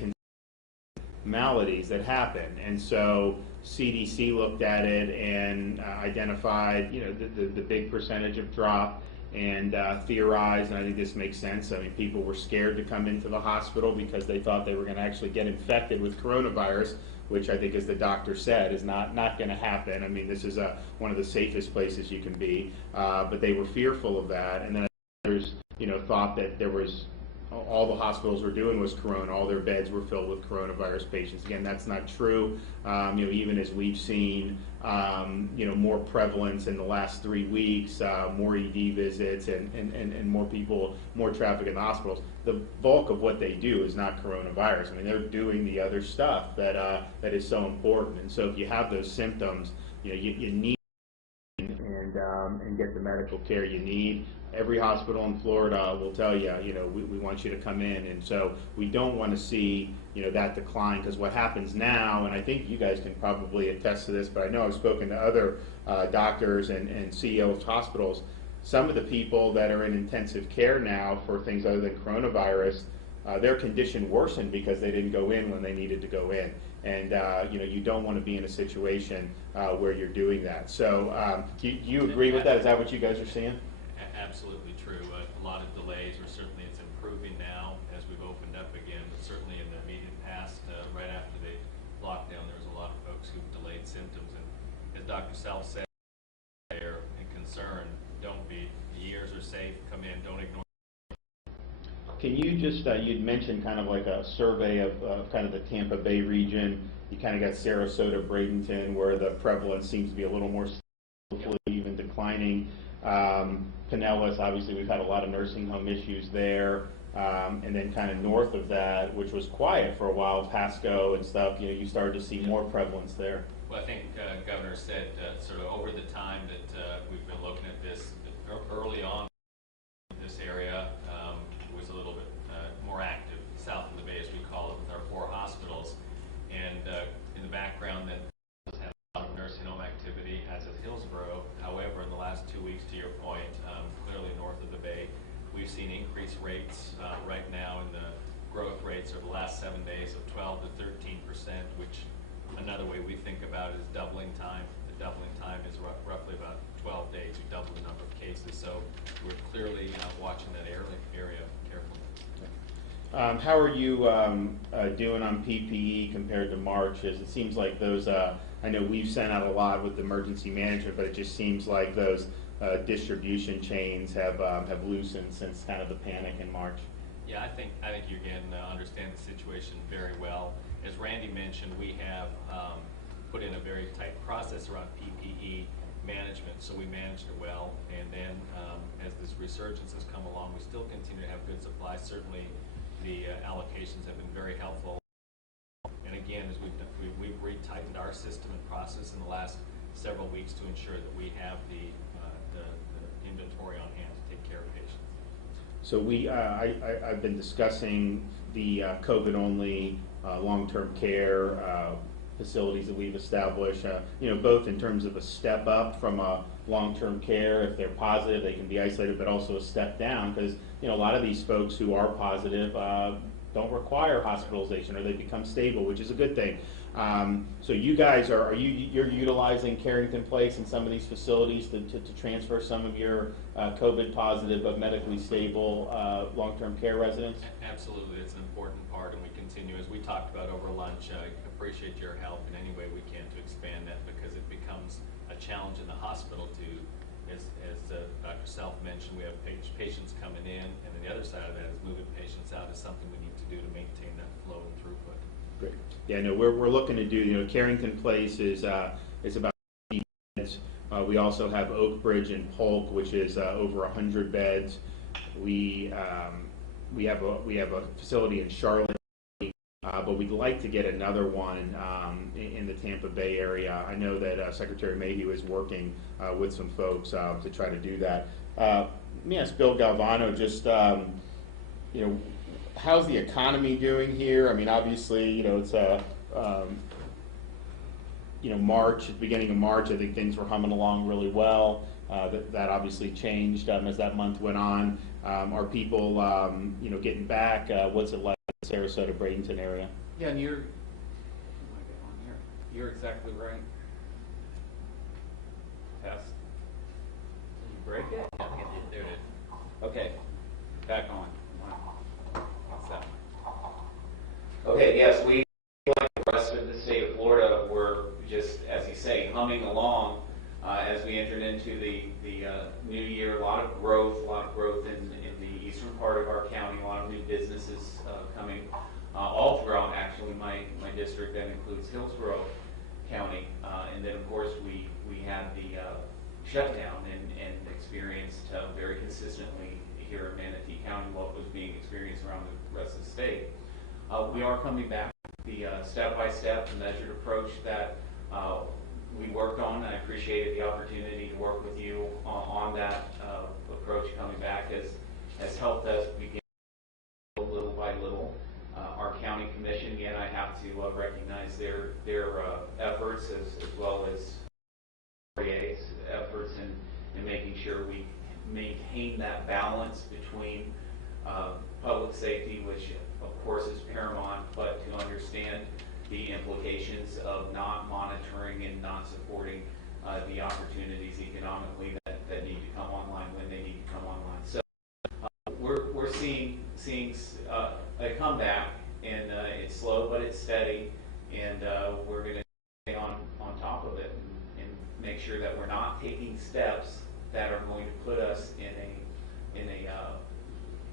maladies that happen, and so CDC looked at it and identified, the big percentage of drop, and theorized, and I think this makes sense. I mean, people were scared to come into the hospital because they thought they were going to actually get infected with coronavirus, which I think, as the doctor said, is not going to happen. I mean, this is one of the safest places you can be, but they were fearful of that, and then others, thought that there was all the hospitals were doing was corona. All their beds were filled with coronavirus patients. Again, that's not true. Even as we've seen, more prevalence in the last 3 weeks, more ED visits, and more people, more traffic in the hospitals. The bulk of what they do is not coronavirus. I mean, they're doing the other stuff that is so important. And so, if you have those symptoms, you need and get the medical care you need. Every hospital in Florida will tell you, we want you to come in, and so we don't want to see, that decline, because what happens now, and I think you guys can probably attest to this, but I know I've spoken to other doctors and CEOs of hospitals. Some of the people that are in intensive care now for things other than coronavirus, their condition worsened because they didn't go in when they needed to go in. And you don't want to be in a situation where you're doing that. So do you agree with that? Is that what you guys are seeing? Absolutely true. A lot of delays, or certainly it's improving now as we've opened up again, but certainly in the immediate past, right after the lockdown, there was a lot of folks who delayed symptoms. And as Dr. Self said, they're concerned, don't be. The years are safe, come in, don't ignore. Can you just, you'd mentioned kind of like a survey of kind of the Tampa Bay region. You kind of got Sarasota, Bradenton, where the prevalence seems to be a little more slowly, even declining. Pinellas, obviously we've had a lot of nursing home issues there. And then kind of north of that, which was quiet for a while, Pasco and stuff, you started to see more prevalence there. Well, I think Governor said sort of over the time that we've been looking at this, early on in this area was a little bit more active south of the Bay, as we call it, with our 4 hospitals. And in the background, that had a lot of nursing home activity, as of Hillsborough. However, in the last 2 weeks, to your point, clearly north of the Bay, we've seen increased rates right now in the growth rates over the last 7 days of 12 to 13%, which another way we think about it is doubling time. The doubling time is roughly about 12 days. We double the number of cases. So we're clearly watching that area carefully. How are you doing on PPE compared to March? As it seems like those, I know we've sent out a lot with emergency management, but it just seems like those distribution chains have loosened since kind of the panic in March. Yeah, I think you again understand the situation very well. As Randy mentioned, we have put in a very tight process around PPE management, so we managed it well. And then as this resurgence has come along, we still continue to have good supply. Certainly the allocations have been very helpful. And again, as we've retightened our system and process in the last several weeks to ensure that we have the inventory on hand to take care of patients. So I've been discussing the COVID-only long-term care facilities that we've established, both in terms of a step up from a long-term care. If they're positive, they can be isolated, but also a step down, because a lot of these folks who are positive don't require hospitalization, or they become stable, which is a good thing. So you guys you're utilizing Carrington Place and some of these facilities to transfer some of your COVID positive but medically stable long-term care residents? Absolutely, it's an important part, and we continue, as we talked about over lunch. I appreciate your help in any way we can to expand that, because it becomes a challenge in the hospital to, as Dr. Self mentioned, we have patients coming in, and then the other side of that is moving patients out is something we need to do to maintain that flow and throughput. Great. Yeah, no, we're looking to do, Carrington Place is about 50 beds. We also have Oak Bridge and Polk, which is over 100 beds. We have a facility in Charlotte, but we'd like to get another one in the Tampa Bay area. I know that Secretary Mayhew is working with some folks to try to do that. Let me ask Bill Galvano, just how's the economy doing here? I mean, obviously, it's March, at the beginning of March, I think things were humming along really well. That obviously changed as that month went on. Are people, getting back? What's it like in the Sarasota, Bradenton area? Yeah, and you're exactly right. Test. Did you break it? Yeah, there it is. Okay, back on. What's that? Okay, yes, we, like the rest of the state of Florida, were just, as you say, humming along as we entered into the new year. A lot of growth in the eastern part of our county, a lot of new business coming all throughout actually my district. That includes Hillsborough County, and then of course we had the shutdown and experienced very consistently here in Manatee County what was being experienced around the rest of the state. We are coming back. The step-by-step and measured approach that we worked on. I appreciated the opportunity to work with you on that approach coming back has helped us begin little by little. Our county commission, again, I have to recognize their efforts as well as REA's efforts in making sure we maintain that balance between public safety, which of course is paramount, but to understand the implications of not monitoring and not supporting the opportunities economically that need to come online when they need to come online. So we're seeing a comeback, and it's slow but it's steady, and we're going to stay on top of it and make sure that we're not taking steps that are going to put us in a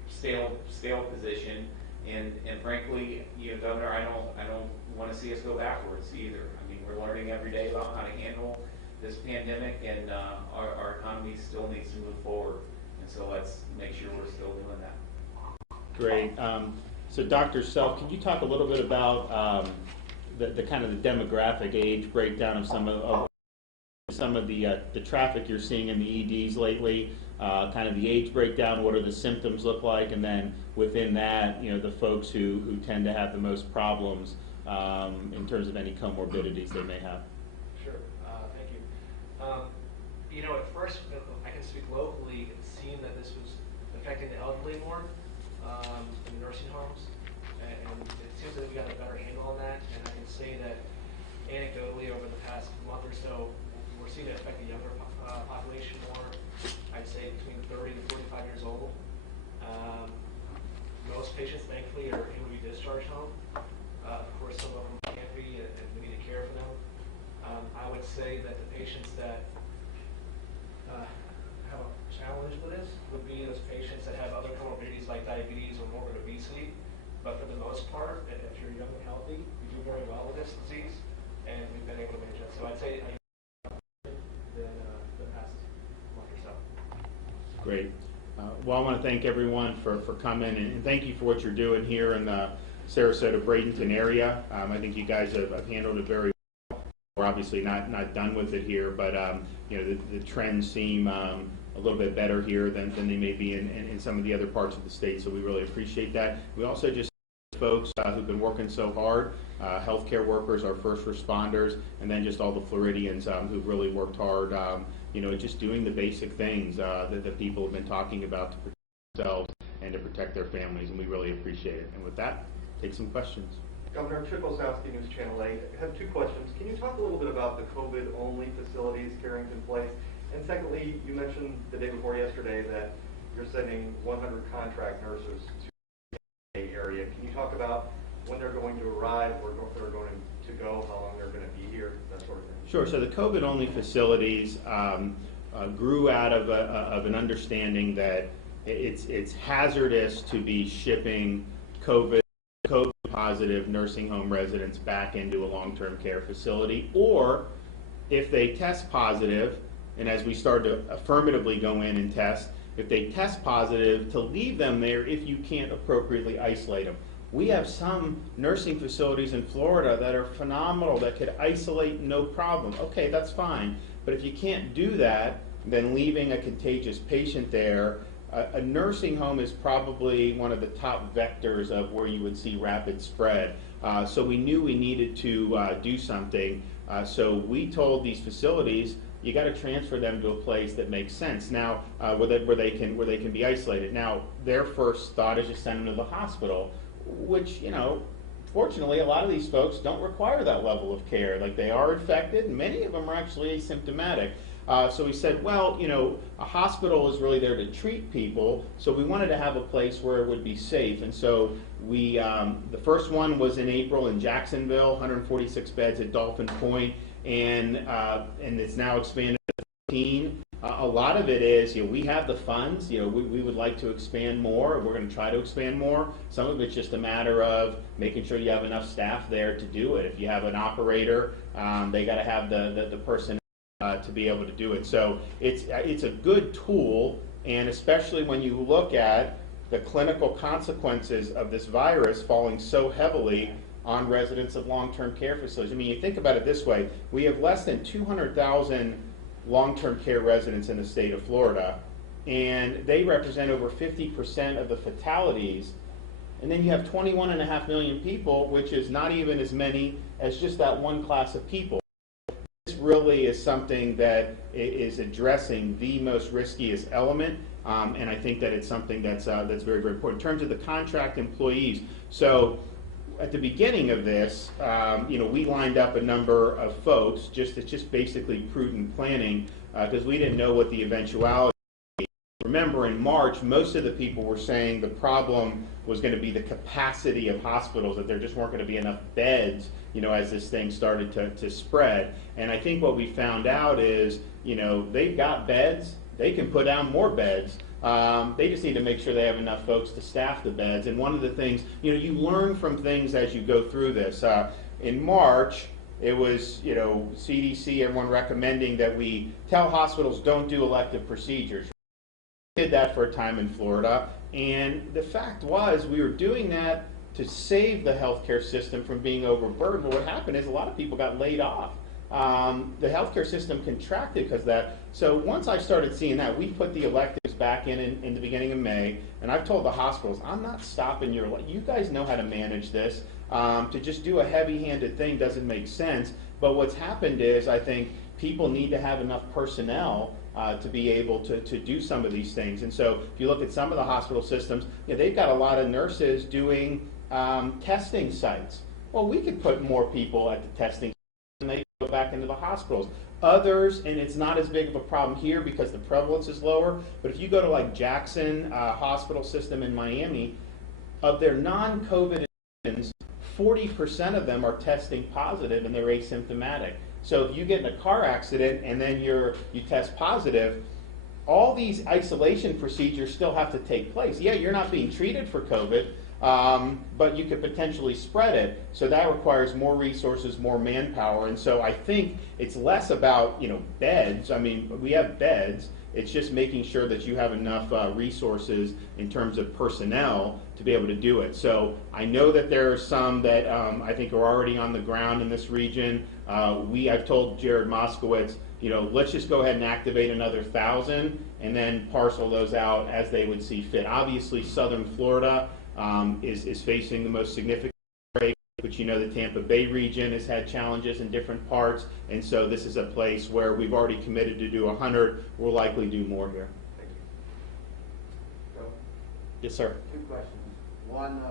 stale position. And frankly, Governor, I don't want to see us go backwards either. I mean, we're learning every day about how to handle this pandemic, and our economy still needs to move forward. And so let's make sure we're still doing that. Great. So Dr. Self, can you talk a little bit about the kind of the demographic age breakdown of some of the traffic you're seeing in the EDs lately, kind of the age breakdown, what do the symptoms look like, and then within that, the folks who tend to have the most problems in terms of any comorbidities they may have. Sure. Thank you. At first, I can speak locally. It seemed that this was affecting the elderly more in the nursing homes, and it seems that we got a better handle on that. And I can say that anecdotally over the past month or so, we're seeing it affect the younger population more. I'd say between 30 to 45 years old. Most patients, thankfully, are able to be discharged home. Of course, some of them can't be, and we need to care for them. I would say that the patients that have a challenge with this would be those patients that have other comorbidities like diabetes or morbid obesity. But for the most part, if you're young and healthy, you do very well with this disease, and we've been able to manage that. So I'd say than the past month or so. Great. Well, I want to thank everyone for coming, and thank you for what you're doing here in the Sarasota Bradenton area. I think you guys have handled it very well. We're obviously not done with it here, but the trends seem a little bit better here than they may be in some of the other parts of the state, so we really appreciate that. We also just folks who've been working so hard, healthcare workers, our first responders, and then just all the Floridians who've really worked hard, just doing the basic things that the people have been talking about to protect themselves and to protect their families, and we really appreciate it. And with that, take some questions. Governor Chip Osowski, News Channel 8. I have two questions. Can you talk a little bit about the COVID-only facilities Carrington Place? And secondly, you mentioned the day before yesterday that you're sending 100 contract nurses to the area. Can you talk about when they're going to arrive, where they're going to go, how long they're going to be here, that sort of thing? Sure. So the COVID-only facilities grew out of an understanding that it's hazardous to be shipping COVID-positive nursing home residents back into a long-term care facility, or if they test positive, and as we start to affirmatively go in and test, if they test positive, to leave them there if you can't appropriately isolate them. We have some nursing facilities in Florida that are phenomenal, that could isolate no problem. Okay, that's fine. But if you can't do that, then leaving a contagious patient there, a nursing home is probably one of the top vectors of where you would see rapid spread. So we knew we needed to do something. So we told these facilities, you got to transfer them to a place that makes sense. Now, where they can be isolated. Now, their first thought is just send them to the hospital, which, fortunately, a lot of these folks don't require that level of care. Like, they are infected, and many of them are actually asymptomatic. So we said, well, a hospital is really there to treat people, so we wanted to have a place where it would be safe. And so we, the first one was in April in Jacksonville, 146 beds at Dolphin Point, and it's now expanded to A lot of it is, we have the funds, we would like to expand more, we're going to try to expand more. Some of it's just a matter of making sure you have enough staff there to do it. If you have an operator, they got to have the person to be able to do it. So it's a good tool, and especially when you look at the clinical consequences of this virus falling so heavily on residents of long-term care facilities. I mean, you think about it this way, we have less than 200,000 long-term care residents in the state of Florida, and they represent over 50% of the fatalities. And then you have 21.5 million people, which is not even as many as just that one class of people. This really is something that is addressing the most riskiest element, and I think that it's something that's very, very important. In terms of the contract employees, so at the beginning of this, we lined up a number of folks, it's just basically prudent planning, because we didn't know what the eventuality would be. Remember, in March, most of the people were saying the problem was going to be the capacity of hospitals, that there just weren't going to be enough beds, as this thing started to spread. And I think what we found out is, they've got beds, they can put down more beds. They just need to make sure they have enough folks to staff the beds. And one of the things, you learn from things as you go through this. In March, it was, CDC, everyone recommending that we tell hospitals don't do elective procedures. We did that for a time in Florida, and the fact was we were doing that to save the healthcare system from being overburdened. But what happened is a lot of people got laid off. The healthcare system contracted because of that. So once I started seeing that, we put the electives back in the beginning of May, and I've told the hospitals, I'm not stopping you guys know how to manage this. To just do a heavy-handed thing doesn't make sense. But what's happened is, I think people need to have enough personnel to be able to do some of these things. And so if you look at some of the hospital systems, they've got a lot of nurses doing testing sites. Well, we could put more people at the testing and they go back into the hospitals. Others, and it's not as big of a problem here because the prevalence is lower, but if you go to like Jackson Hospital System in Miami, of their non-COVID admissions, 40% of them are testing positive and they're asymptomatic. So if you get in a car accident and then you test positive, all these isolation procedures still have to take place. Yeah, you're not being treated for COVID, but you could potentially spread it. So that requires more resources, more manpower. And so I think it's less about, beds. I mean, we have beds. It's just making sure that you have enough resources in terms of personnel to be able to do it. So I know that there are some that I think are already on the ground in this region. I've told Jared Moskowitz, let's just go ahead and activate another 1,000 and then parcel those out as they would see fit. Obviously, southern Florida is facing the most significant break, but the Tampa Bay region has had challenges in different parts, and so this is a place where we've already committed to do 100. We'll likely do more here. Thank you. Joe? Yes, sir. 2 questions. One,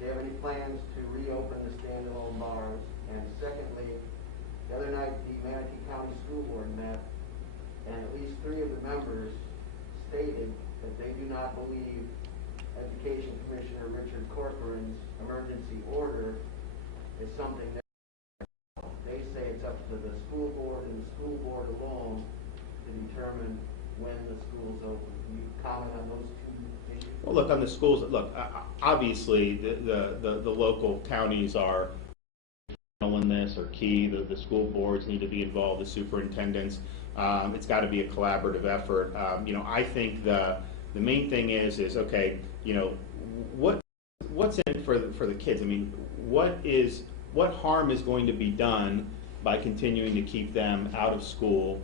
do you have any plans to reopen the standalone bars? And secondly, the other night the Manatee County School Board met, and at least 3 of the members stated that they do not believe Education Commissioner Richard Corcoran's emergency order is something that they say it's up to the school board and the school board alone to determine when the school's open. Can you comment on those 2 issues? Well, look, on the schools, obviously the local counties are in this, or key. The school boards need to be involved, the superintendents. It's got to be a collaborative effort. I think the main thing is okay, what's in it for the kids? I mean, what harm is going to be done by continuing to keep them out of school?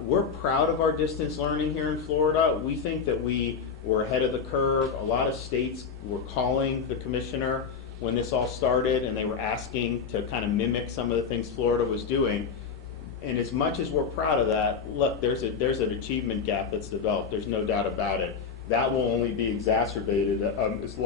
We're proud of our distance learning here in Florida. We think that we were ahead of the curve. A lot of states were calling the commissioner when this all started, and they were asking to kind of mimic some of the things Florida was doing. And as much as we're proud of that, look, there's an achievement gap that's developed. There's no doubt about it. That will only be exacerbated as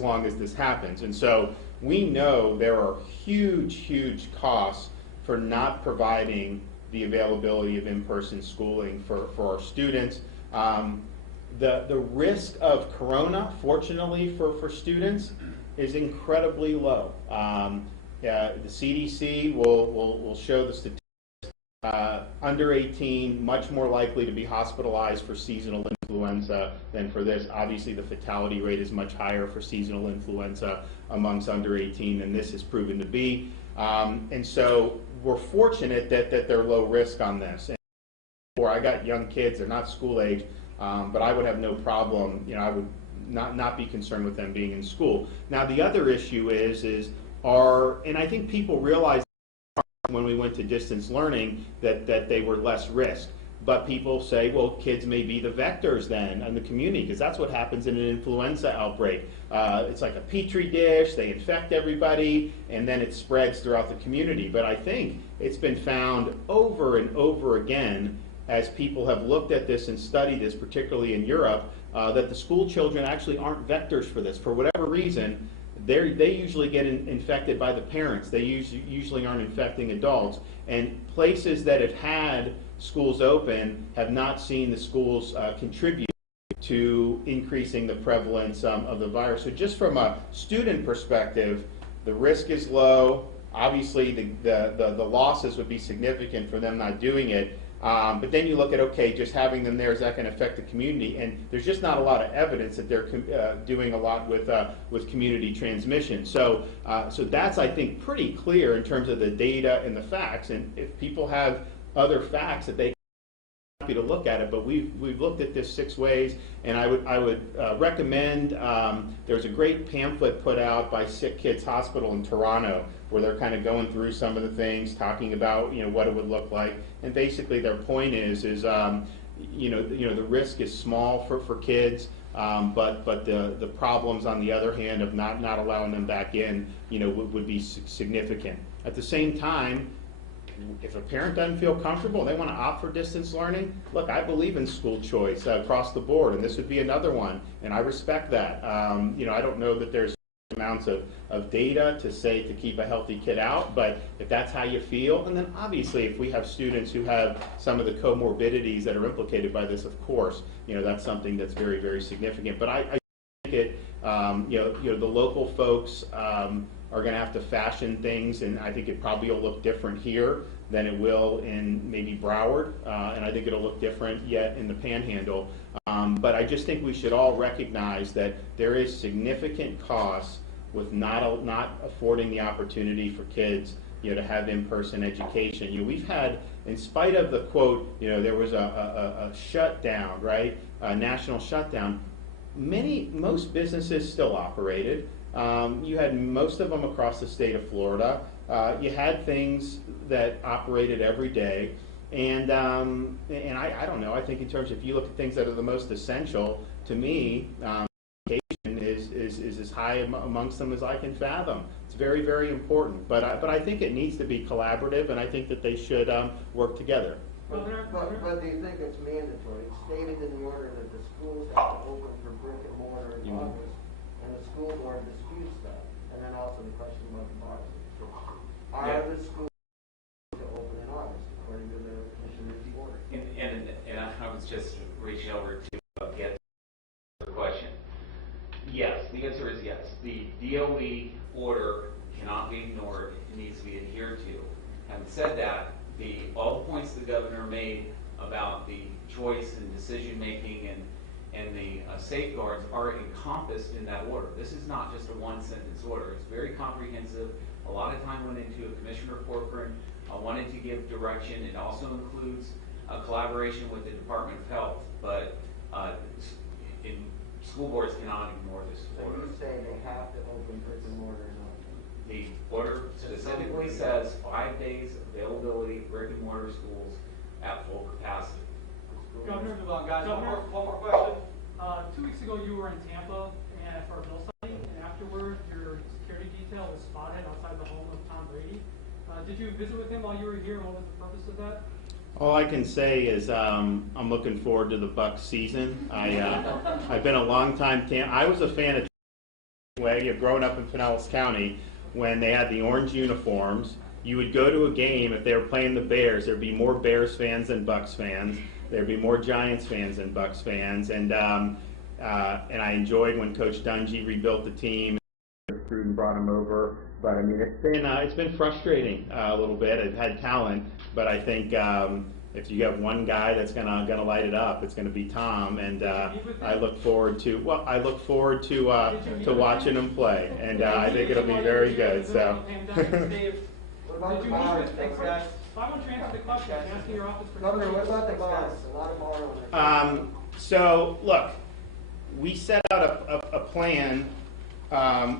long as this happens. And so we know there are huge costs for not providing the availability of in-person schooling for our students. The risk of corona, fortunately for students, is incredibly low. The CDC will show the statistics. under 18, much more likely to be hospitalized for seasonal influenza than for this. Obviously, the fatality rate is much higher for seasonal influenza amongst under 18 than this has proven to be. And so we're fortunate that they're low risk on this. And I got young kids, they're not school age, but I would have no problem, I would not be concerned with them being in school. Now, the other issue and I think people realize when we went to distance learning that they were less risk. But people say, well, kids may be the vectors then in the community, because that's what happens in an influenza outbreak. It's like a petri dish, they infect everybody, and then it spreads throughout the community. But I think it's been found over and over again, as people have looked at this and studied this, particularly in Europe, that the school children actually aren't vectors for this. For whatever reason, they usually get infected by the parents. They usually aren't infecting adults. And places that have had schools open have not seen the schools contribute to increasing the prevalence of the virus. So just from a student perspective, the risk is low. Obviously, the losses would be significant for them not doing it. But then you look at, okay, just having them there, is that going to affect the community? And there's just not a lot of evidence that they're doing a lot with community transmission. So that's, I think, pretty clear in terms of the data and the facts. And if people have other facts that they happy to look at it, but we've looked at this 6 ways, and I would recommend. There's a great pamphlet put out by Sick Kids Hospital in Toronto, where they're kind of going through some of the things, talking about what it would look like, and basically their point is the risk is small for kids, but the problems on the other hand of not allowing them back in would be significant. At the same time, if a parent doesn't feel comfortable, they want to opt for distance learning, look, I believe in school choice across the board, and this would be another one, and I respect that. I don't know that there's amounts of data to keep a healthy kid out, but if that's how you feel, and then obviously if we have students who have some of the comorbidities that are implicated by this, of course, that's something that's very, very significant. But I think it, the local folks are going to have to fashion things, and I think it probably will look different here than it will in maybe Broward, and I think it'll look different yet in the Panhandle. But I just think we should all recognize that there is significant costs with not affording the opportunity for kids, to have in-person education. We've had, in spite of the quote, there was a shutdown, right? A national shutdown. Most businesses still operated. You had most of them across the state of Florida. You had things that operated every day. And I don't know, I think in terms of, if you look at things that are the most essential, to me, education is as high amongst them as I can fathom. It's very, very important. But I think it needs to be collaborative, and I think that they should work together. But do you think it's mandatory? It's stated in the order that the schools have to open for brick and mortar in August, and the school board disputes that. And then also the question about the bars. Are the schools to open in August, according to the commissioner's order? And I was just reaching over to get the question. Yes, the answer is yes. The DOE order cannot be ignored. It needs to be adhered to. Having said that, all the points the governor made about the choice and decision making and the safeguards are encompassed in that order. This is not just a one-sentence order. It's very comprehensive. A lot of time went into it. Commissioner Corcoran wanted to give direction. It also includes a collaboration with the Department of Health, but school boards cannot ignore this order. So you say they have to open brick and mortar in August? The order specifically says 5 days availability of brick and mortar schools at full capacity. Governor, guys, one more question. 2 weeks ago, you were in Tampa for a bill study, and afterward, your security detail was spotted outside the home of Tom Brady. Did you visit with him while you were here, and what was the purpose of that? All I can say is I'm looking forward to the Bucs season. I've been a long time I was a fan of growing up in Pinellas County when they had the orange uniforms. You would go to a game, if they were playing the Bears, there'd be more Bears fans than Bucs fans. There'd be more Giants fans than Bucs fans. And I enjoyed when Coach Dungy rebuilt the team, recruiting brought him over. But I mean, it's been frustrating a little bit. It had talent, but I think if you have one guy that's gonna light it up, it's gonna be Tom. And I look forward to watching him play, and I think it'll be very good. So. What about the bars? Thanks, guys. So I want you to answer the question. I'm asking your office for. Governor, what about the bars? A lot of bar owners. So look, we set out a plan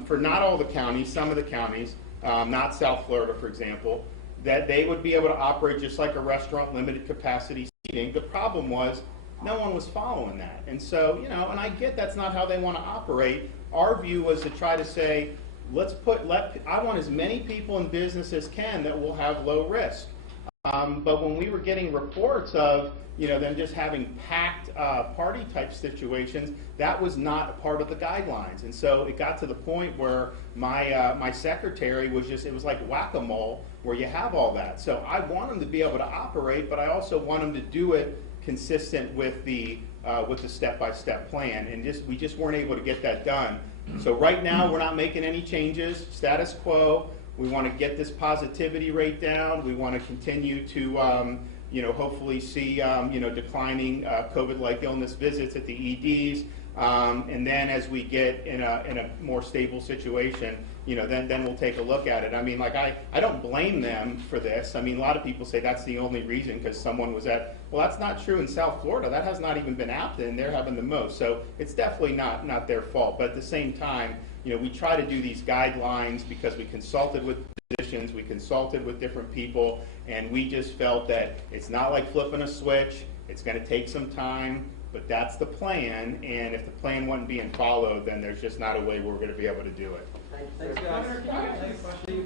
for not all the counties, some of the counties, not South Florida, for example, that they would be able to operate just like a restaurant, limited capacity seating. The problem was no one was following that. And so, you know, and I get that's not how they want to operate. Our view was to try to say, I want as many people in business as can that will have low risk. But when we were getting reports of, you know, them just having packed party type situations, that was not a part of the guidelines. And so it got to the point where my secretary was just, it was like whack-a-mole where you have all that. So I want them to be able to operate, but I also want them to do it consistent with the step-by-step plan. And we just weren't able to get that done. So right now we're not making any changes, status quo. We want to get this positivity rate down. We want to continue to you know, hopefully see, you know, declining COVID-like illness visits at the EDs, and then as we get in a more stable situation, you know, then we'll take a look at it. I mean, like I don't blame them for this. I mean, a lot of people say that's the only reason because someone was at. Well, that's not true in South Florida. That has not even been happening, and they're having the most. So it's definitely not their fault. But at the same time, you know, we try to do these guidelines because we consulted with physicians, we consulted with different people, and we just felt that it's not like flipping a switch. It's going to take some time, but that's the plan. And if the plan wasn't being followed, then there's just not a way we're going to be able to do it. Thanks, Governor, can you answer the question?